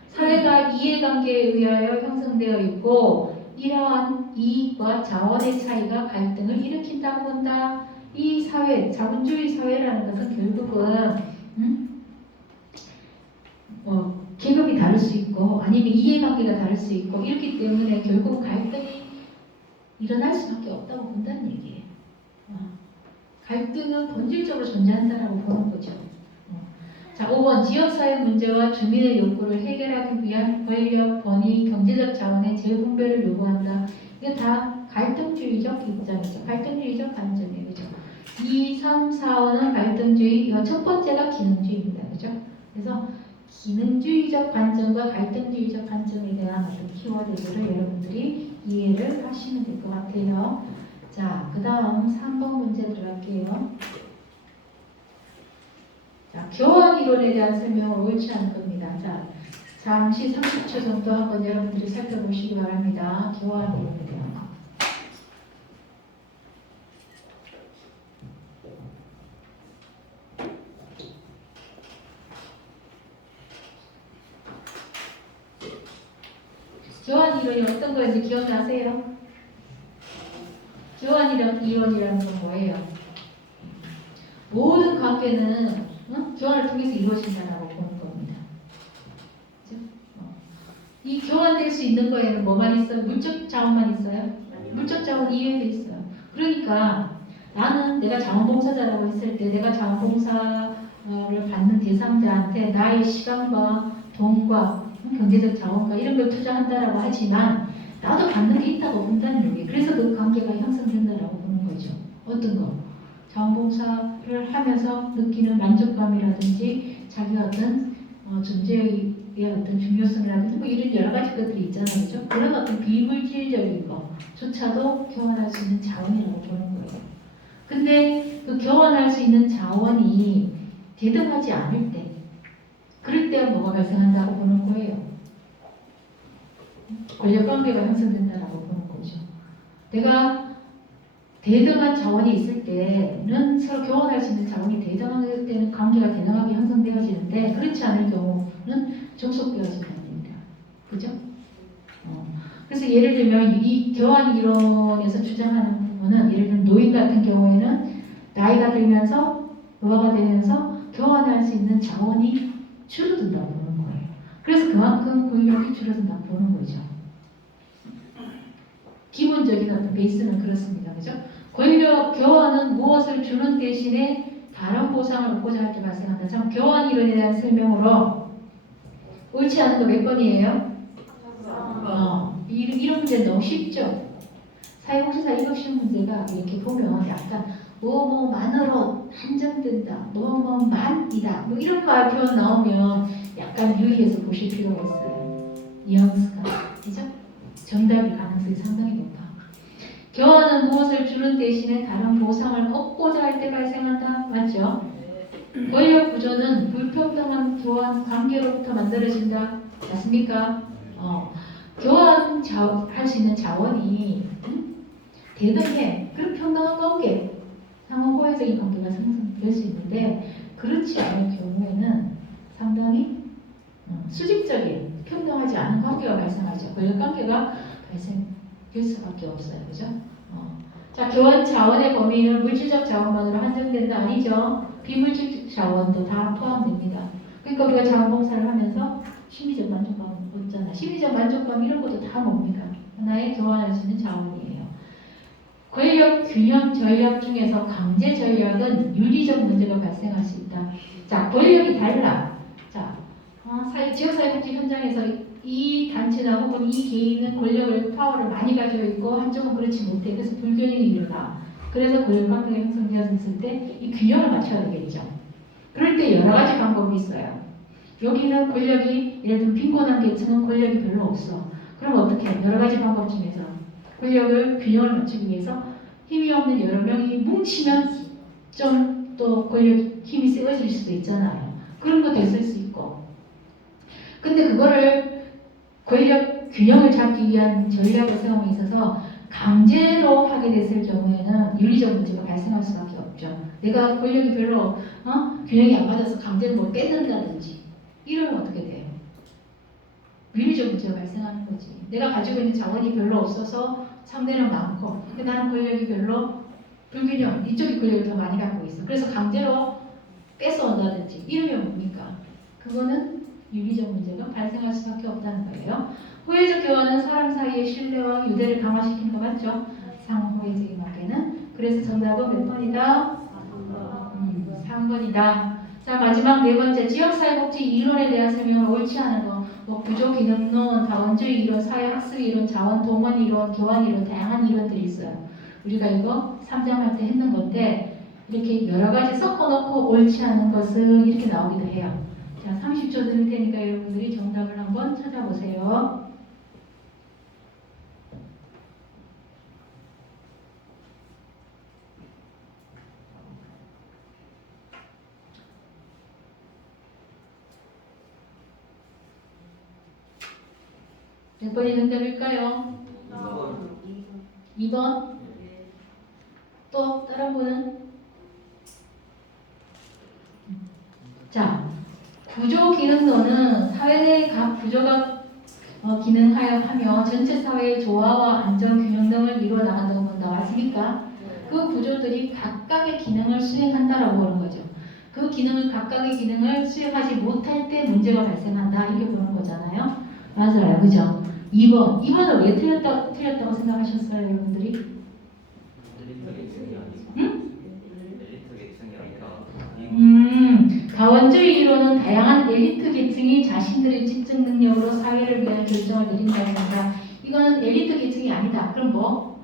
사회가 이해관계에 의하여 형성되어 있고 이러한 이익과 자원의 차이가 갈등을 일으킨다고 본다. 이 사회, 자본주의 사회라는 것은 결국은 계급이 다를 수 있고 아니면 이해관계가 다를 수 있고 이렇기 때문에 결국 갈등이 일어날 수밖에 없다고 본다는 얘기예요. 갈등은 본질적으로 존재한다라고 보는 거죠. 자, 5번 지역사회 문제와 주민의 욕구를 해결하기 위한 권력, 권위, 경제적 자원의 재분배를 요구한다. 이게 다 갈등주의적 입장이죠. 갈등주의적 관점이에요. 그죠? 2, 3, 4, 5는 갈등주의, 이 첫 번째가 기능주의입니다. 그죠? 그래서 기능주의적 관점과 갈등주의적 관점에 대한 어떤 키워드들을 여러분들이 이해를 하시면 될 것 같아요. 자, 그 다음 3번 문제 들어갈게요. 자, 교환 이론에 대한 설명을 옳지 않은 겁니다. 자, 잠시 30초 정도 한번 여러분들이 살펴보시기 바랍니다. 교환 이론에 대한 거. 교환 이론이 어떤 거인지 기억나세요? 교환 이론이라는 건 뭐예요? 모든 관계는 교환을 통해서 이루어진다라고 보는 겁니다. 그죠? 이 교환될 수 있는 거에는 뭐만 있어요? 물적 자원만 있어요? 물적 자원 이외에도 있어요. 그러니까 나는 내가 자원봉사자라고 했을 때 내가 자원봉사를 받는 대상자한테 나의 시간과 돈과 경제적 자원과 이런 걸 투자한다라고 하지만 나도 받는 게 있다고 본다는 얘기예요. 그래서 그 관계가 형성된다라고 보는 거죠. 어떤 거? 자원봉사를 하면서 느끼는 만족감이라든지 자기 어떤 존재의 어떤 중요성이라든지 뭐 이런 여러 가지 것들이 있잖아요. 그죠? 그런 어떤 비물질적인 거조차도 교환할 수 있는 자원이라고 보는 거예요. 근데 그 교환할 수 있는 자원이 대등하지 않을 때 그럴 때 뭐가 발생한다고 보는 거예요. 권력관계가 형성된다라고 보는 거죠. 내가 대등한 자원이 있을 때는 서로 교환할 수 있는 자원이 대등할 때는 관계가 대등하게 형성되어지는데 그렇지 않을 경우는 종속되어지게 됩니다. 그죠? 그래서 예를 들면 이 교환 이론에서 주장하는 부분은 예를 들면 노인 같은 경우에는 나이가 들면서 노화가 되면서 교환할 수 있는 자원이 줄어든다고 보는 거예요. 그래서 그만큼 권력이 줄어든다고 보는 거죠. 기본적인 어떤 베이스는 그렇습니다. 그죠? 권력 교환은 무엇을 주는 대신에 다른 보상을 얻고자 할 때 발생한다. 참 교환 이론에 대한 설명으로 옳지 않은 거 몇 번이에요? 이런 문제 너무 쉽죠? 사회복지사 1급 시험 문제가 이렇게 보면 약간 뭐뭐만으로 한정된다, 뭐뭐만이다, 뭐 이런 말 표현 나오면 약간 유의해서 보실 필요가 있어요. 뉘앙스가, 그죠? 정답일 가능성이 상당히 높아. 교환은 무엇을 주는 대신에 다른 보상을 얻고자 할 때 발생한다, 맞죠? 권력 구조는 불평등한 교환 관계로부터 만들어진다, 맞습니까? 교환할 수 있는 자원이 대등해. 그런 평등한 관계, 상호호혜적인 관계가 생성될 수 있는데 그렇지 않을 경우에는 상당히 수직적인 평등하지 않은 관계가 발생하죠. 권력 관계가 발생될 수밖에 없어요. 그죠? 자, 교환 자원의 범위는 물질적 자원만으로 한정된다 아니죠? 비물질적 자원도 다 포함됩니다. 그러니까 우리가 자원봉사를 하면서 심리적 만족감 얻잖아. 심리적 만족감 이런 것도 다 뭡니까? 하나의 교환할 수 있는 자원이에요. 권력 균형 전략 중에서 강제 전략은 윤리적 문제가 발생할 수 있다. 자, 권력이 달라. 자, 지역사회복지 현장에서 이 단체나 혹은 이 개인은 권력을 파워를 많이 가지고 있고 한쪽은 그렇지 못해. 그래서 불균형이 일어나. 그래서 권력 관계가 형성되었을 때 이 균형을 맞춰야 되겠죠. 그럴 때 여러 가지 방법이 있어요. 여기는 권력이 예를 들면 빈곤한 계층은 권력이 별로 없어. 그럼 어떻게 해? 여러 가지 방법 중에서 권력을 균형을 맞추기 위해서 힘이 없는 여러 명이 뭉치면 좀 또 권력 힘이 세워질 수도 있잖아요. 그런 것도 있을 수 있고. 근데 그거를 권력 균형을 잡기 위한 전략의 사용에 있어서 강제로 하게 됐을 경우에는 윤리적 문제가 발생할 수밖에 없죠. 내가 권력이 별로 균형이 안 맞아서 강제로 뭐 뺏는다든지 이러면 어떻게 돼요? 윤리적 문제가 발생하는 거지. 내가 가지고 있는 자원이 별로 없어서 상대는 많고 근데 나는 권력이 별로 불균형, 이쪽이 권력을 더 많이 갖고 있어. 그래서 강제로 뺏어온다든지 이러면 뭡니까? 그거는 윤리적 문제가 발생할 수밖에 없다는 거예요. 호혜적 교환은 사람 사이의 신뢰와 유대를 강화시키는 거 맞죠? 상호혜적인 관계는. 그래서 정답은 몇 번이다? 3번이다. 자, 마지막 네 번째, 지역사회복지 이론에 대한 설명은 옳지 않은 거. 뭐 구조기능론, 다원주의 이론, 사회학습 이론, 자원 동원 이론, 교환 이론, 다양한 이론들이 있어요. 우리가 이거 3장 할 때 했는 건데 이렇게 여러 가지 섞어놓고 옳지 않은 것을 이렇게 나오기도 해요. 자, 30초 드릴 테니까 여러분들이 정답을 한번 찾아보세요. 몇 번이 정답일까요? 2번? 또 다른 분은? 자, 구조기능론은 사회 내의 각 구조가 기능하여 전체 사회의 조화와 안정, 균형 등을 이루어 나간다고 본다. 맞습니까? 그 구조들이 각각의 기능을 수행한다라고 보는 거죠. 그 기능을 각각의 기능을 수행하지 못할 때 문제가 발생한다 이렇게 보는 거잖아요. 맞아요, 그죠? 2번은 왜 틀렸다고 생각하셨어요, 여러분들이? 엘리트 계층이 아니고. 응? 엘리트 계층이 아니라. 다원주의 이론은 다양한 엘리트 계층이 자신들의 집중 능력으로 사회를 위한 결정을 내린다고 한다. 이거는 엘리트 계층이 아니다. 그럼 뭐?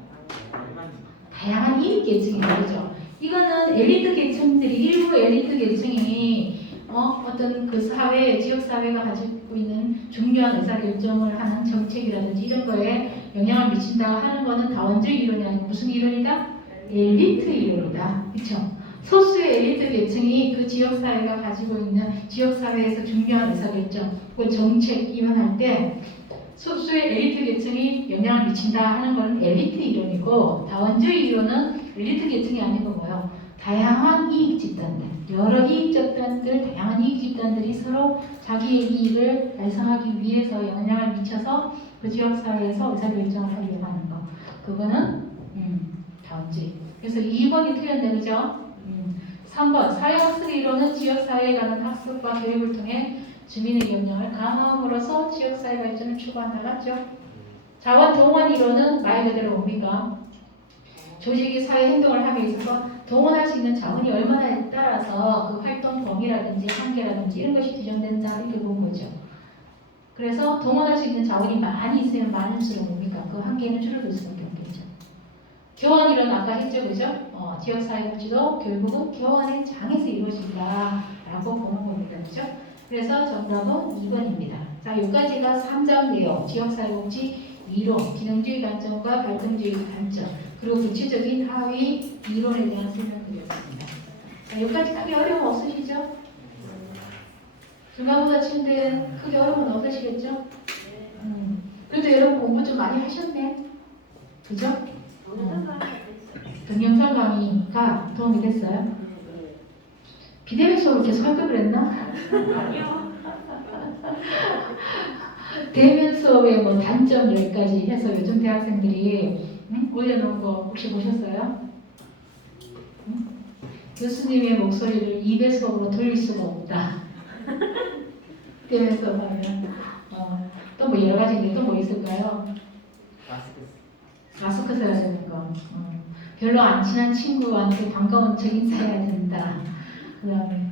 다양한 이익 계층이다, 그죠? 이거는 엘리트 계층들이 일부 엘리트 계층이 어떤 그 사회, 지역 사회가 가지고 있는 중요한 의사 결정을 하는 정책이라든지 이런 거에 영향을 미친다고 하는 거는 다원주의 이론이 아니고 무슨 이론이다? 엘리트 이론이다, 그렇죠? 소수의 엘리트 계층이 그 지역 사회가 가지고 있는 지역 사회에서 중요한 의사 결정, 그 정책 이완할 때 소수의 엘리트 계층이 영향을 미친다 하는 건 엘리트 이론이고, 다원주의 이론은 엘리트 계층이 아니고 뭐요? 다양한 이익 집단들, 여러 이익 집단들, 다양한 이익 집단들이 서로 자기의 이익을 달성하기 위해서 영향을 미쳐서 그 지역 사회에서 의사 결정을 하려고 하는 거. 그거는 다원주의. 그래서 2번이 틀렸네, 그죠? 3번 사회학습 이론은 지역사회에 관한 학습과 교육을 통해 주민의 역량을 강화함으로써 지역사회 발전을 추구한다. 맞죠? 자원 동원 이론은 말 그대로 뭡니까? 조직이 사회 행동을 하기 위해서 동원할 수 있는 자원이 얼마나에 따라서 그 활동 범위라든지 한계라든지 이런 것이 규정된다 이렇게 본 거죠. 그래서 동원할 수 있는 자원이 많이 있으면 많을수록 뭡니까? 그 한계는 줄어들 수밖에 없겠죠. 교원 이론 아까 했죠, 그죠? 지역사회복지도 결국은 교원의 장에서 이루어진다라고 보는 겁니다, 그죠? 그래서 정답은 2번입니다. 자, 여기까지가 3장 내용, 지역사회복지 이론, 기능주의 관점과 발전주의 관점, 그리고 구체적인 하위 이론에 대한 설명드렸습니다. 자, 여기까지 크게 어려움 없으시죠? 중간보다 침대 크게 어려움은 없으시겠죠? 그래도 여러분 공부 좀 많이 하셨네, 그죠? 동영상 강의가 도움이 됐어요? 비대면 수업을 계속 할 걸 그랬나? 아니요. 대면 수업의 뭐 단점 10가지 해서 요즘 대학생들이 올려놓은 거 혹시 보셨어요? 교수님의 목소리를 2배 수업으로 돌릴 수가 없다. 대면 수업하면 또 뭐 여러 가지인데 또 뭐 있을까요? 마스크 써야 되는 거. 별로 안 친한 친구한테 반가운 척 인사해야 된다. 그 다음에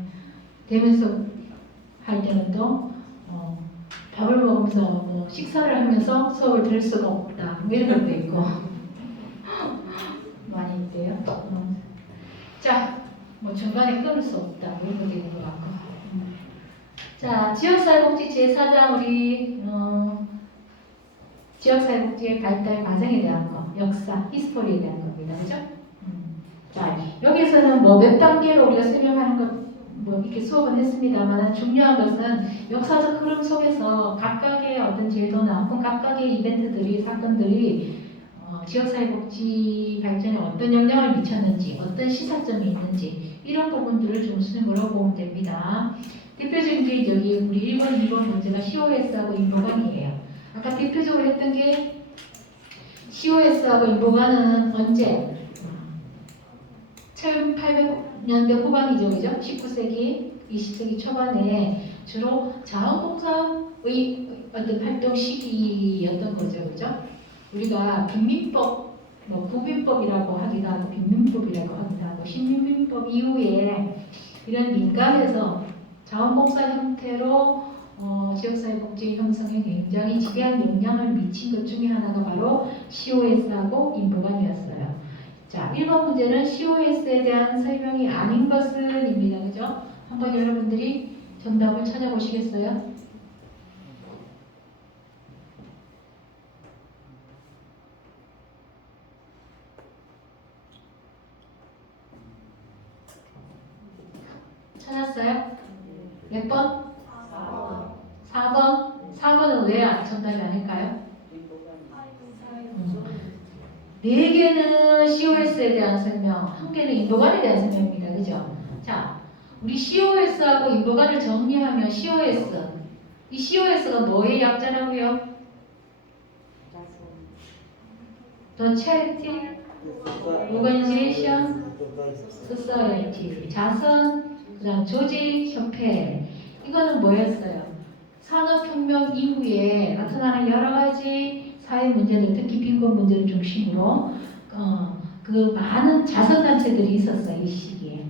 대면 수업 할 때는 또 밥을 먹으면서 뭐 식사를 하면서 수업을 들을 수가 없다. 뭐 이런 것도 있고 많이 있대요. 자, 뭐 중간에 끊을 수 없다. 뭐 이런 것도 있는 것 같고. 자, 지역사회복지 제4장 우리 지역사회복지의 발달 과정에 대한 거, 역사, 히스토리에 대한 겁니다. 그죠? 자, 여기서는 뭐 몇 단계로 우리가 설명하는 것, 뭐 이렇게 수업은 했습니다만 중요한 것은 역사적 흐름 속에서 각각의 어떤 제도나 혹은 각각의 이벤트들이, 사건들이 지역사회복지 발전에 어떤 영향을 미쳤는지, 어떤 시사점이 있는지 이런 부분들을 중심으로 보면 됩니다. 대표적인 게 여기 우리 1번, 2번 문제가 COS하고 인보관이에요. 아까 대표적으로 했던 게 COS하고 인보관은 언제? 1800년대 후반이죠, 그죠? 19세기, 20세기 초반에 주로 자원봉사의 어떤 활동 시기였던 거죠, 그죠? 우리가 빈민법, 뭐 구민법이라고 하기도 하고 빈민법이라고 하기도 하고 신민민법 이후에 이런 민간에서 자원봉사 형태로 지역사회복지 형성에 굉장히 지대한 영향을 미친 것 중에 하나가 바로 COS하고 인보관이었어요. 자, 1번 문제는 COS에 대한 설명이 아닌 것은입니다. 그죠? 한번 여러분들이 정답을 찾아보시겠어요? 찾았어요? 몇 번? 4번? 4번은 왜 정답이 아닐까요? 4개는 COS에 대한 설명, 1개는 인보관에 대한 설명입니다. 그죠? 자, 우리 COS하고 인보관을 정리하면 COS. 이 COS가 뭐의 약자라고요? The charity organization, society, 자선, 그다음 조직, 협회. 이거는 뭐였어요? 산업혁명 이후에 나타나는 여러 가지 사회 문제들, 특히 빈곤 문제를 중심으로 그 많은 자선단체들이 있었어요. 이 시기에.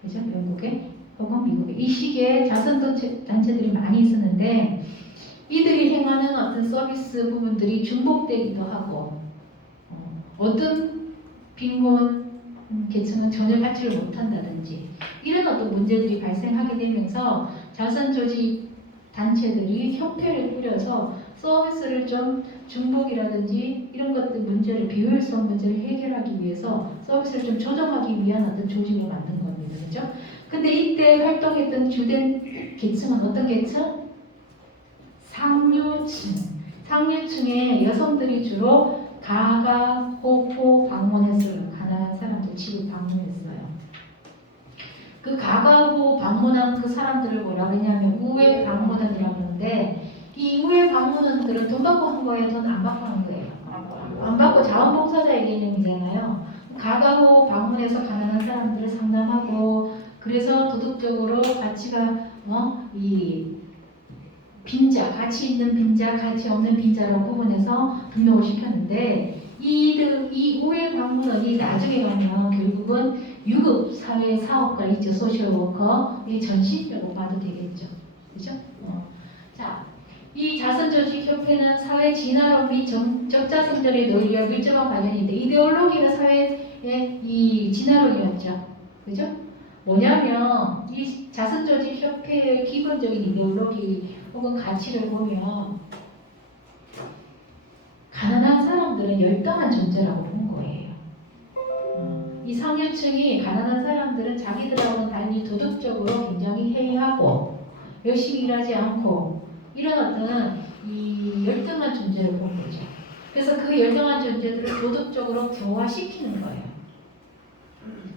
그죠? 영국에 혹은 미국에. 이 시기에 자선단체들이 많이 있었는데 이들이 행하는 어떤 서비스 부분들이 중복되기도 하고 어떤 빈곤 계층은 전혀 받지를 못한다든지 이런 어떤 문제들이 발생하게 되면서 자선조직 단체들이 협회를 꾸려서 서비스를 좀 중복이라든지 이런 것들 문제를 비효율성 문제를 해결하기 위해서 서비스를 좀 조정하기 위한 어떤 조직을 만든 겁니다. 그죠? 근데 이때 활동했던 주된 계층은 어떤 계층? 상류층. 상류층의 여성들이 주로 가가, 호포 방문했어요. 가난한 사람들 집을 방문했어요. 그 가가호 방문한 그 사람들을 뭐라 그러냐면 우회 방문원이라고 하는데 이 우회 방문원들은 돈 받고 한 거예요? 돈 안 받고 한 거예요? 안 받고 자원봉사자의 개념이잖아요. 가가호 방문해서 가난한 사람들을 상담하고 그래서 도덕적으로 가치가 이 빈자, 가치 있는 빈자, 가치 없는 빈자라고 구분해서 등록을 시켰는데 이 우회 방문원이 나중에 가면 결국은 유급 사회 사업가 있죠. 소셜워커의 전신이라고 봐도 되겠죠. 그죠? 자, 이 자선조직협회는 사회 진화론 및 적자 생존의 논리와 밀접한 관련이 있는데 이데올로기가 사회의 이 진화론이었죠. 그죠? 뭐냐면 이 자선조직협회의 기본적인 이데올로기 혹은 가치를 보면 가난한 사람들은 열등한 존재라고 보는 거예요. 이 상류층이 가난한 사람들은 자기들하고는 달리 도덕적으로 굉장히 해이하고 열심히 일하지 않고 이런 어떤 이 열등한 존재를 보는 거죠. 그래서 그 열등한 존재들을 도덕적으로 교화시키는 거예요.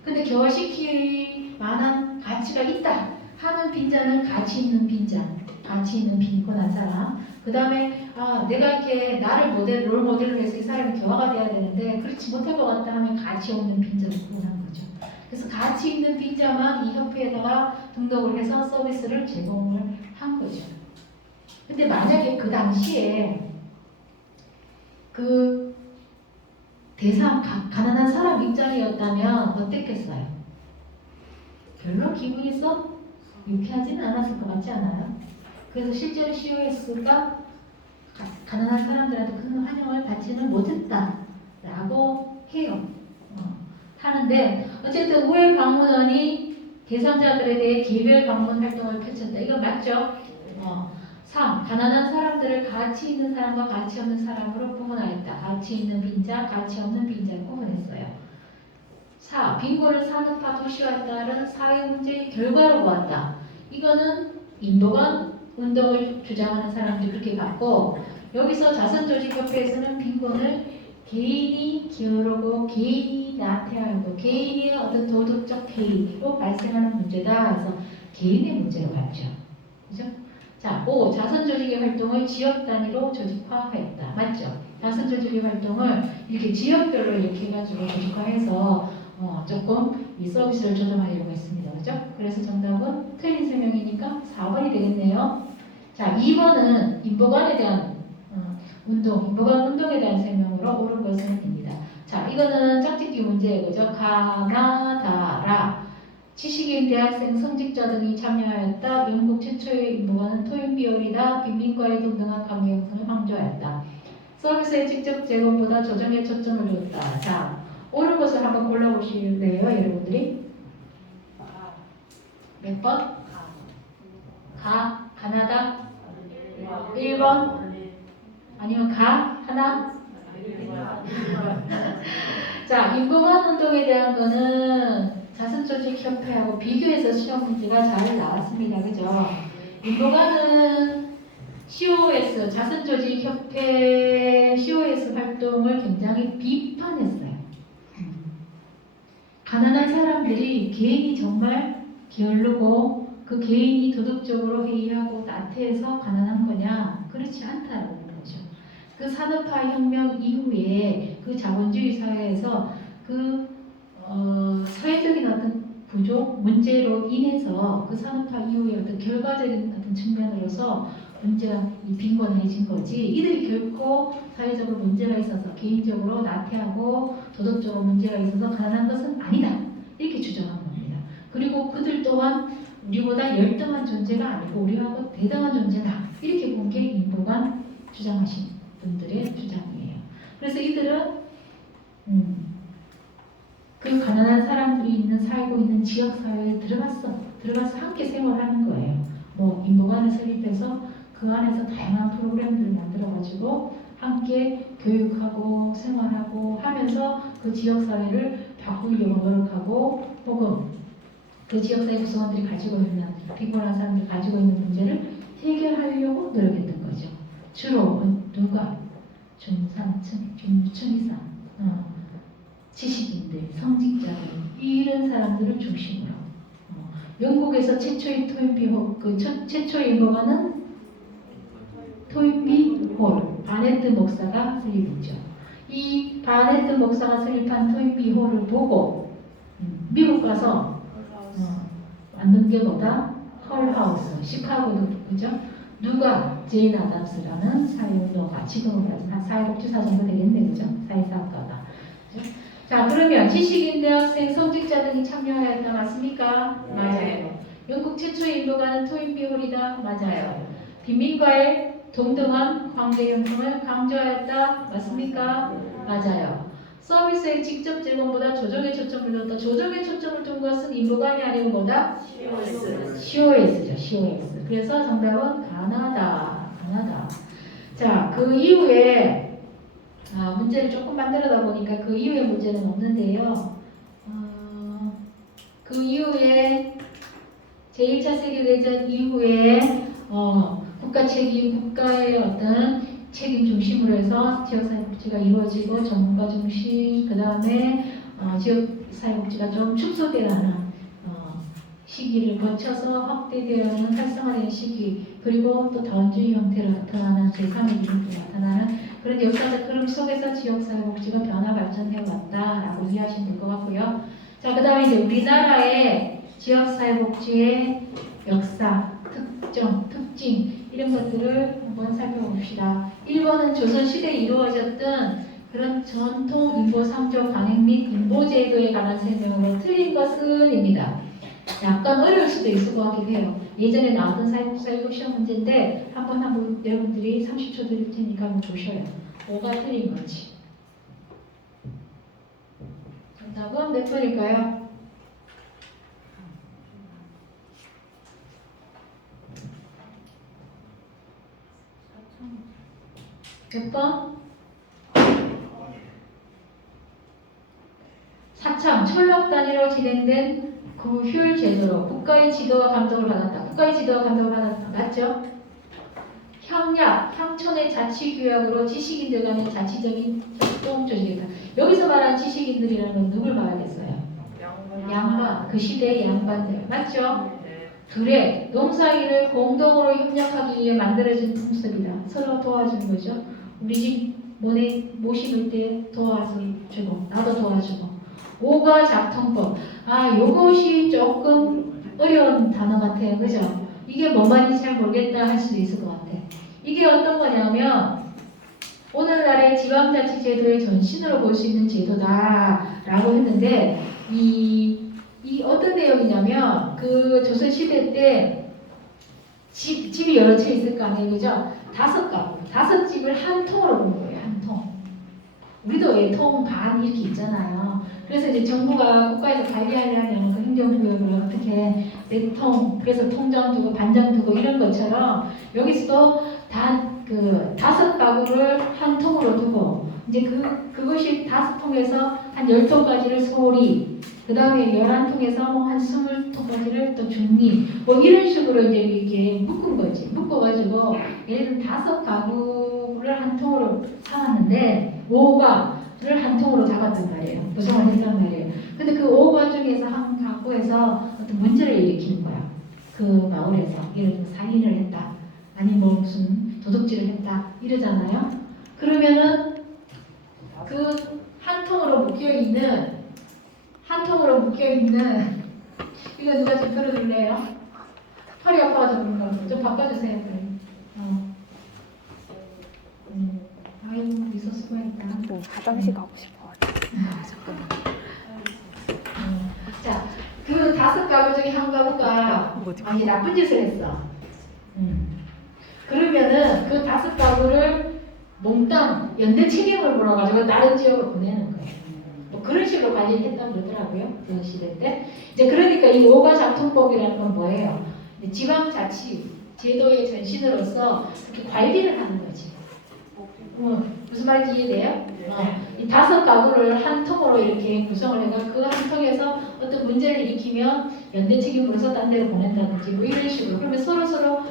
근데 교화시킬 만한 가치가 있다 하는 빈자는 가치 있는 빈자, 가치 있는 빈곤한 사람. 그 다음에 내가 이렇게 나를 롤 모델로 해서 이 사람이 교화가 돼야 되는데 그렇지 못할 것 같다 하면 가치 없는 빈자를 구분한 거죠. 그래서 가치 있는 빈자만 이 협회에다가 등록을 해서 서비스를 제공을 한 거죠. 근데 만약에 그 당시에 그 대상 가난한 사람 입장이었다면 어땠겠어요? 별로 기분이 썩 유쾌하지는 않았을 것 같지 않아요? 그래서 실제로 COS가 가난한 사람들한테 큰 환영을 받지는 못했다라고 해요. 하는데 어쨌든 우회 방문원이 대상자들에 대해 개별 방문 활동을 펼쳤다. 이거 맞죠? 3. 가난한 사람들을 가치 있는 사람과 가치 없는 사람으로 구분하였다. 가치 있는 빈자, 가치 없는 빈자를 구분했어요. 4. 빈곤을 산업화 도시화에 따른 사회 문제의 결과로 보았다. 이거는 인도관 운동을 주장하는 사람들이 그렇게 봤고 여기서 자선조직협회에서는 빈곤을 개인이 기울고 개인이 나태하고 개인의 어떤 도덕적 해이로 발생하는 문제다. 그래서 개인의 문제로 봤죠. 그죠? 자, 5. 자선조직의 활동을 지역 단위로 조직화했다. 맞죠? 자선조직의 활동을 이렇게 지역별로 이렇게 해가지고 조직화해서 조금 이 서비스를 조정하려고 했습니다. 그죠? 그래서 정답은 틀린 설명이니까 4번이 되겠네요. 자, 2번은 인보관에 대한 인보관 운동에 대한 설명으로 옳은 것은 입니다. 자, 이거는 짝짓기 문제예요. 그죠? 가나다라. 지식인, 대학생, 성직자 등이 참여하였다. 영국 최초의 인보관은 토인비올이다. 빈민과의 동등한 관계 형성을 강조하였다. 서비스의 직접 제공보다 조정에 초점을 뒀다. 자, 옳은 것을 한번 골라보실래요, 여러분들이? 몇 번? 가나다? 1번? 아니면 하나? 자, 인보관 운동에 대한 거는 자선조직협회하고 비교해서 시험 문제가 잘 나왔습니다. 그죠? 인보관은 COS, 자선조직협회 COS 활동을 굉장히 비판했어요. 가난한 사람들이 개인이 정말 게으르고 그 개인이 도덕적으로 해이하고 나태해서 가난한 거냐? 그렇지 않다라고 보는 거죠. 그 산업화 혁명 이후에 그 자본주의 사회에서 사회적인 어떤 부족 문제로 인해서 그 산업화 이후에 어떤 결과적인 어떤 측면으로서 문제가 빈곤해진 거지. 이들이 결코 사회적으로 문제가 있어서 개인적으로 나태하고 도덕적으로 문제가 있어서 가난한 것은 아니다. 이렇게 주장한 겁니다. 그리고 그들 또한 우리보다 열등한 존재가 아니고 우리하고 대등한 존재다. 이렇게 본 게 인보관 주장하신 분들의 주장이에요. 그래서 이들은 그 가난한 사람들이 살고 있는 지역 사회에 들어가서 함께 생활하는 거예요. 뭐 인보관을 설립해서 그 안에서 다양한 프로그램들을 만들어가지고 함께 교육하고 생활하고 하면서 그 지역 사회를 바꾸려고 노력하고 혹은 그 지역 사회 구성원들이 가지고 있는 빈곤한 사람들이 가지고 있는 문제를 해결하려고 노력했던 거죠. 주로 누가 중산층, 중층 이상, 지식인들, 성직자들 이런 사람들을 중심으로 영국에서 최초의 토인비 최초의 인보관은 토인비 홀 바네트 목사가 설립했죠. 이 바네트 목사가 설립한 토인비 홀을 보고 미국 가서 만든 게 뭐다? 헐하우스, 시카고도 그죠? 누가 제인 아담스라는 사회운동가, 지금은 사회복지사 정도 되겠네, 그죠? 사회사업가가. 그죠? 자, 그러면 지식인, 대학생, 성직자 등이 참여하였다. 맞습니까? 네. 맞아요. 영국 최초의 인도가는 토인비 홀이다. 맞아요. 빈민과의 동등한 관계 형성을 강조하였다. 맞습니까? 맞아요. 서비스의 직접 제공보다 조정에 초점을 뒀다. 조정에 초점을 둔 것은 인보관이 아니고 뭐다? COS죠. COS. 그래서 정답은 가나다. 자, 그 이후에 문제를 조금 만들어다 보니까 그 이후에 문제는 없는데요. 그 이후에 제1차 세계대전 이후에 국가의 어떤 책임 중심으로 해서 지역사회복지가 이루어지고 전문가 중심, 그 다음에 지역사회복지가 좀 축소되어가는 시기를 거쳐서 확대되어가는 활성화된 시기, 그리고 또 다원주의 형태로 나타나는 제3의 기준으로 나타나는 그런 역사적 흐름 속에서 지역사회복지가 변화 발전해왔다라고 이해하시면 될 것 같고요. 자, 그 다음에 이제 우리나라의 지역사회복지의 역사, 특징 이런 것들을 한번 살펴봅시다. 1번은 조선시대에 이루어졌던 그런 전통 인보 3조 관행 및 인보제도에 관한 설명으로 틀린 것은 입니다. 약간 어려울 수도 있을 것 같긴 해요. 예전에 나왔던 사회복사 1급 시험 문제인데 한번 여러분들이 30초 드릴 테니까 한번 보셔요. 뭐가 틀린 건지. 정답은 몇 번일까요? 몇 번? 사참, 철록 단위로 진행된 그 효율 제도로 국가의 지도와 감독을 받았다. 국가의 지도와 감독을 받았다. 맞죠? 형약,乡촌의 자치규약으로 지식인들 간의 자치적인 협동 조직이다. 여기서 말한 지식인들이라는 건 누굴 말하겠어요? 양반, 그 시대의 양반들. 맞죠? 둘의 농사일을 공동으로 협력하기 위해 만들어진 풍습이다. 서로 도와주는 거죠. 우리 집 모 심을 때 도와주고 나도 도와주고. 5가 작통법. 요것이 조금 어려운 단어 같아요. 그죠? 이게 뭔 말인지 잘 모르겠다 할 수도 있을 것 같아. 이게 어떤 거냐면 오늘날의 지방자치제도의 전신으로 볼 수 있는 제도다라고 했는데 이 어떤 내용이냐면 그 조선시대 때 집이 여러 채 있을 거 아니에요. 그죠? 5 집을 한 통으로 본 거예요. 한 통. 우리도 외통 반 이렇게 있잖아요. 그래서 이제 정부가 국가에서 관리하려면 그 행정구역을 어떻게 내통, 그래서 통장 두고 반장 두고 이런 것처럼 여기서도 그 5가구를 한 통으로 두고 이제 그것이 5통에서 한 10통까지를 소리, 그 다음에 11통에서 뭐 한 20통까지를 또 중리, 뭐 이런 식으로 이제 이렇게 묶은 거지. 묶어가지고 얘는 5가구를 한 통으로 삼았는데 5가를 한 통으로 잡았단 말이에요. 구성을 했단 말이에요. 근데 그 5가 중에서 한 가구에서 어떤 문제를 일으키는 거야. 그 마을에서 예를 들어 살인을 했다. 아니 뭐 무슨 도둑질을 했다. 이러잖아요. 그러면은 그 한 통으로 묶여있는 이거 누가 좀 들어줄래요? 팔이 아파가지고 그런가 보다. 좀 바꿔주세요. 빨리. 아이고 미소 수고했다. 화장실 가고 싶어. 자, 그 5가구 중에 한 가구가 아니 나쁜 짓을 했어. 그러면은 그 5가구를 몽땅 연대 책임을 물어가지고 다른 지역으로 보내는 거예요. 뭐 그런 식으로 관리를 했다고 그러더라고요. 그 시대 때. 이제 그러니까 이 오가 작통법이라는 건 뭐예요? 지방자치 제도의 전신으로서 그렇게 관리를 하는 거지. 무슨 말인지 이해돼요? 이 5가구를 한 통으로 이렇게 구성을 해가 그 한 통에서 어떤 문제를 일으키면 연대 책임으로서 딴 데로 보낸다든지 뭐 이런 식으로. 그러면 서로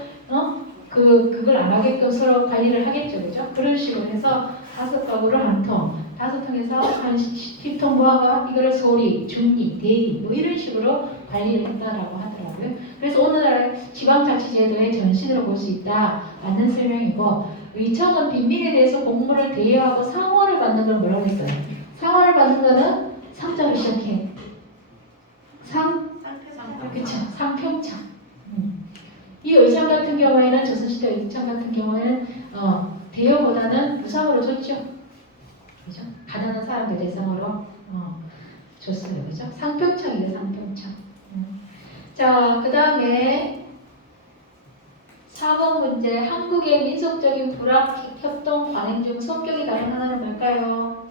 그걸 안 하게끔 서로 관리를 하겠죠, 그죠? 그런 식으로 해서 5가구를 한 통, 5통에서 한 10통 모아가 이거를 소리, 중리, 대리 뭐 이런 식으로 관리를 했다라고 하더라고요. 그래서 오늘날 지방자치제도의 전신으로 볼 수 있다라는 설명이고, 의청은 빈민에 대해서 공무를 대여하고 상원을 받는 걸 뭐라고 했어요? 상원을 받는 거는 상자로 시작해. 그쵸? 상평창. 이 의청 같은 경우에는 조선시대 의청 같은 경우에는 대여보다는 무상으로 줬죠. 그죠? 가난한 사람들 대상으로 줬어요. 그죠? 상평창이에요. 상평창. 자, 그 다음에 4번 문제. 한국의 민속적인 불합협동 관행 중 성격이 다른 하나는 뭘까요?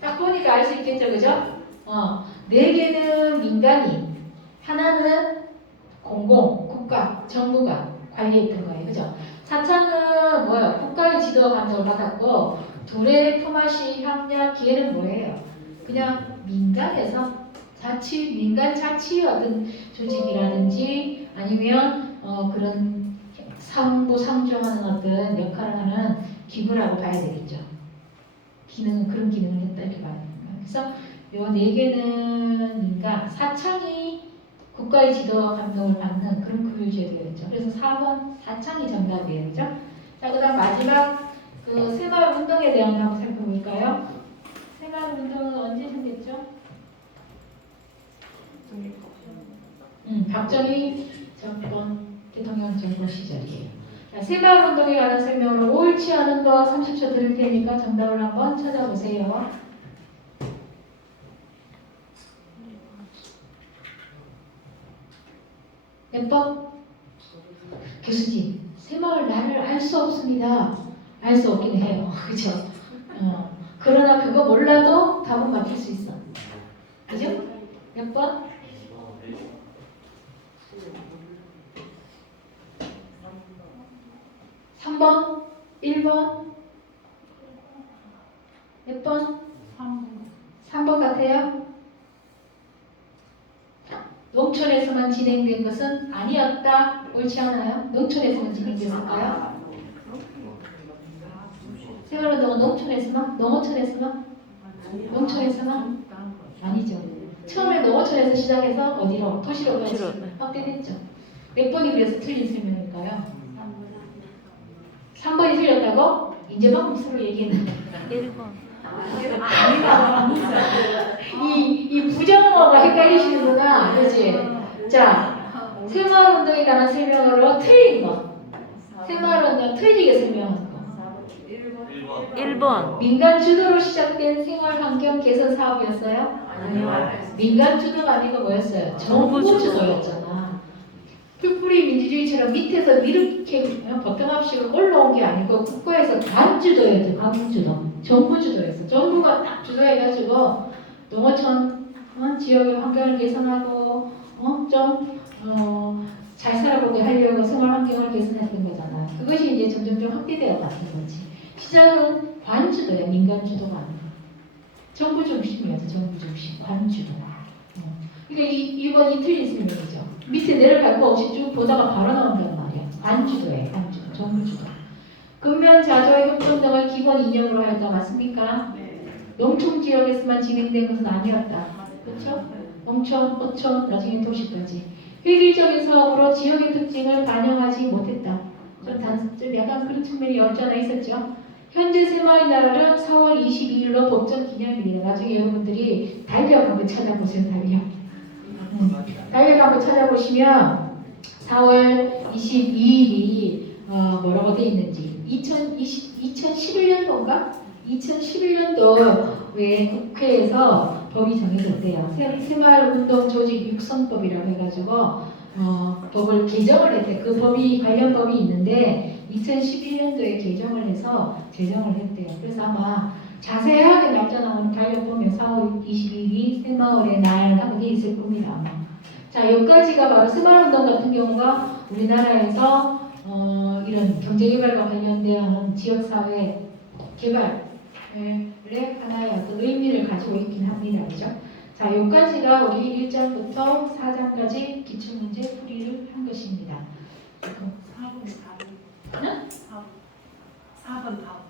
딱 보니까 알 수 있겠죠, 그죠? 4개는 민간이, 하나는 공공, 국가, 정부가 관리했던 거예요, 그죠? 사창은 뭐예요? 국가의 지도와 감독을 받았고, 둘의 품앗이 협력 기회는 뭐예요? 그냥 민간에서 민간 자치 어떤 조직이라든지 아니면 그런 상부상조하는 어떤 역할을 하는 기구라고 봐야 되겠죠. 그런 기능을 했다 이렇게 봐야 됩니다. 그래서 요 4개는 민간, 사창이 국가의 지도와 감독을 받는 그런 구조제도였죠. 그래서 4번 사창이 정답이에요. 그죠? 자, 그 다음 마지막 그 새마을운동에 대한 거 한번 살펴볼까요? 새마을운동은 언제 생겼죠? 박정희 정권 대통령 정권 시절이에요. 새마을운동에 관한 설명으로 옳지 않은 거 30초 드릴 테니까 정답을 한번 찾아보세요. 몇 번? 교수님, 새마을 나를 알 수 없습니다. 알 수 없긴 해요. 그죠? 그러나 그거 몰라도 답은 맞출 수 있어. 그죠? 몇 번? 3번? 1번? 몇 번? 3번 같아요? 농촌에서만 진행된 것은 아니었다. 옳지 않아요? 농촌에서만 진행됐을까요? 새마을운동은 농촌에서만? 농어촌에서만? 농촌에서만? 아니죠. 처음에 농어촌에서 시작해서 어디로? 도시로 확대됐죠. 몇 번이 그래서 틀린 설명일까요? 3번이 틀렸다고? 이제 막 무슨 얘기했는데 1번. 이 부정어가 헷갈리시는구나. 그렇지? 자, 새마을운동에 관한 설명으로 틀린 거. 새마을운동 틀리게 설명한 거. 1번. 민간 주도로 시작된 생활환경 개선 사업이었어요? 아니요. 민간 주도가 아니고 뭐였어요? 정부 주도였잖아. 풀뿌리 민주주의처럼 밑에서 이렇게 버텀업식으로 올라온 게 아니고 국가에서 관주도였죠. 관주도. 정부 주도였어. 정부가 딱 주도해가지고 농어촌 지역의 환경을 개선하고 잘 살아보게 하려고 생활 환경을 개선했던 거잖아. 그것이 이제 점점 확대되어 갔던 거지. 시작은 관주도야. 민간 주도가 아니고 정부 중심이었어. 정부 중심. 관주도. 그러니까 이번이 틀린 설명이죠. 밑에 내려갈 거 없이 쭉 보다가 바로 나온단 말이야. 관주도에 관주도, 정부주도. 근면자조의 협동 등을 기본 이념으로 하였다. 맞습니까? 네. 농촌 지역에서만 진행된 것은 아니었다. 그렇죠? 농촌, 어촌, 나중에 도시까지. 획일적인 사업으로 지역의 특징을 반영하지 못했다. 좀 약간 그런 측면이 없지 않아 있었죠. 현재 새마을날은 4월 22일로 법정 기념일이에요. 나중에 여러분들이 달력 한번 찾아보세요. 달력 한번 찾아보시면 4월 22일이 뭐라고 돼 있는지 2011년도인가? 2011년도에 국회에서 법이 정해졌대요. 새마을운동 조직 육성법이라고 해가지고 법을 개정을 했대. 그 법이 관련 법이 있는데 2011년도에 개정을 해서 제정을 했대요. 그래서 아마 자세하게 날짜 나오는 달력 보면 4월 22일이 새마을의 날 하고 돼 있을 겁니다. 아마. 자, 여기까지가 바로 새마을운동 같은 경우가 우리나라에서 이런 경제개발과 관련된 지역사회 개발의 하나의 어떤 의미를 가지고 있긴 합니다. 그죠? 자, 여기까지가 우리 1장부터 4장까지 기출문제 풀이를 한 것입니다. 4번 답. 응? 4번 답.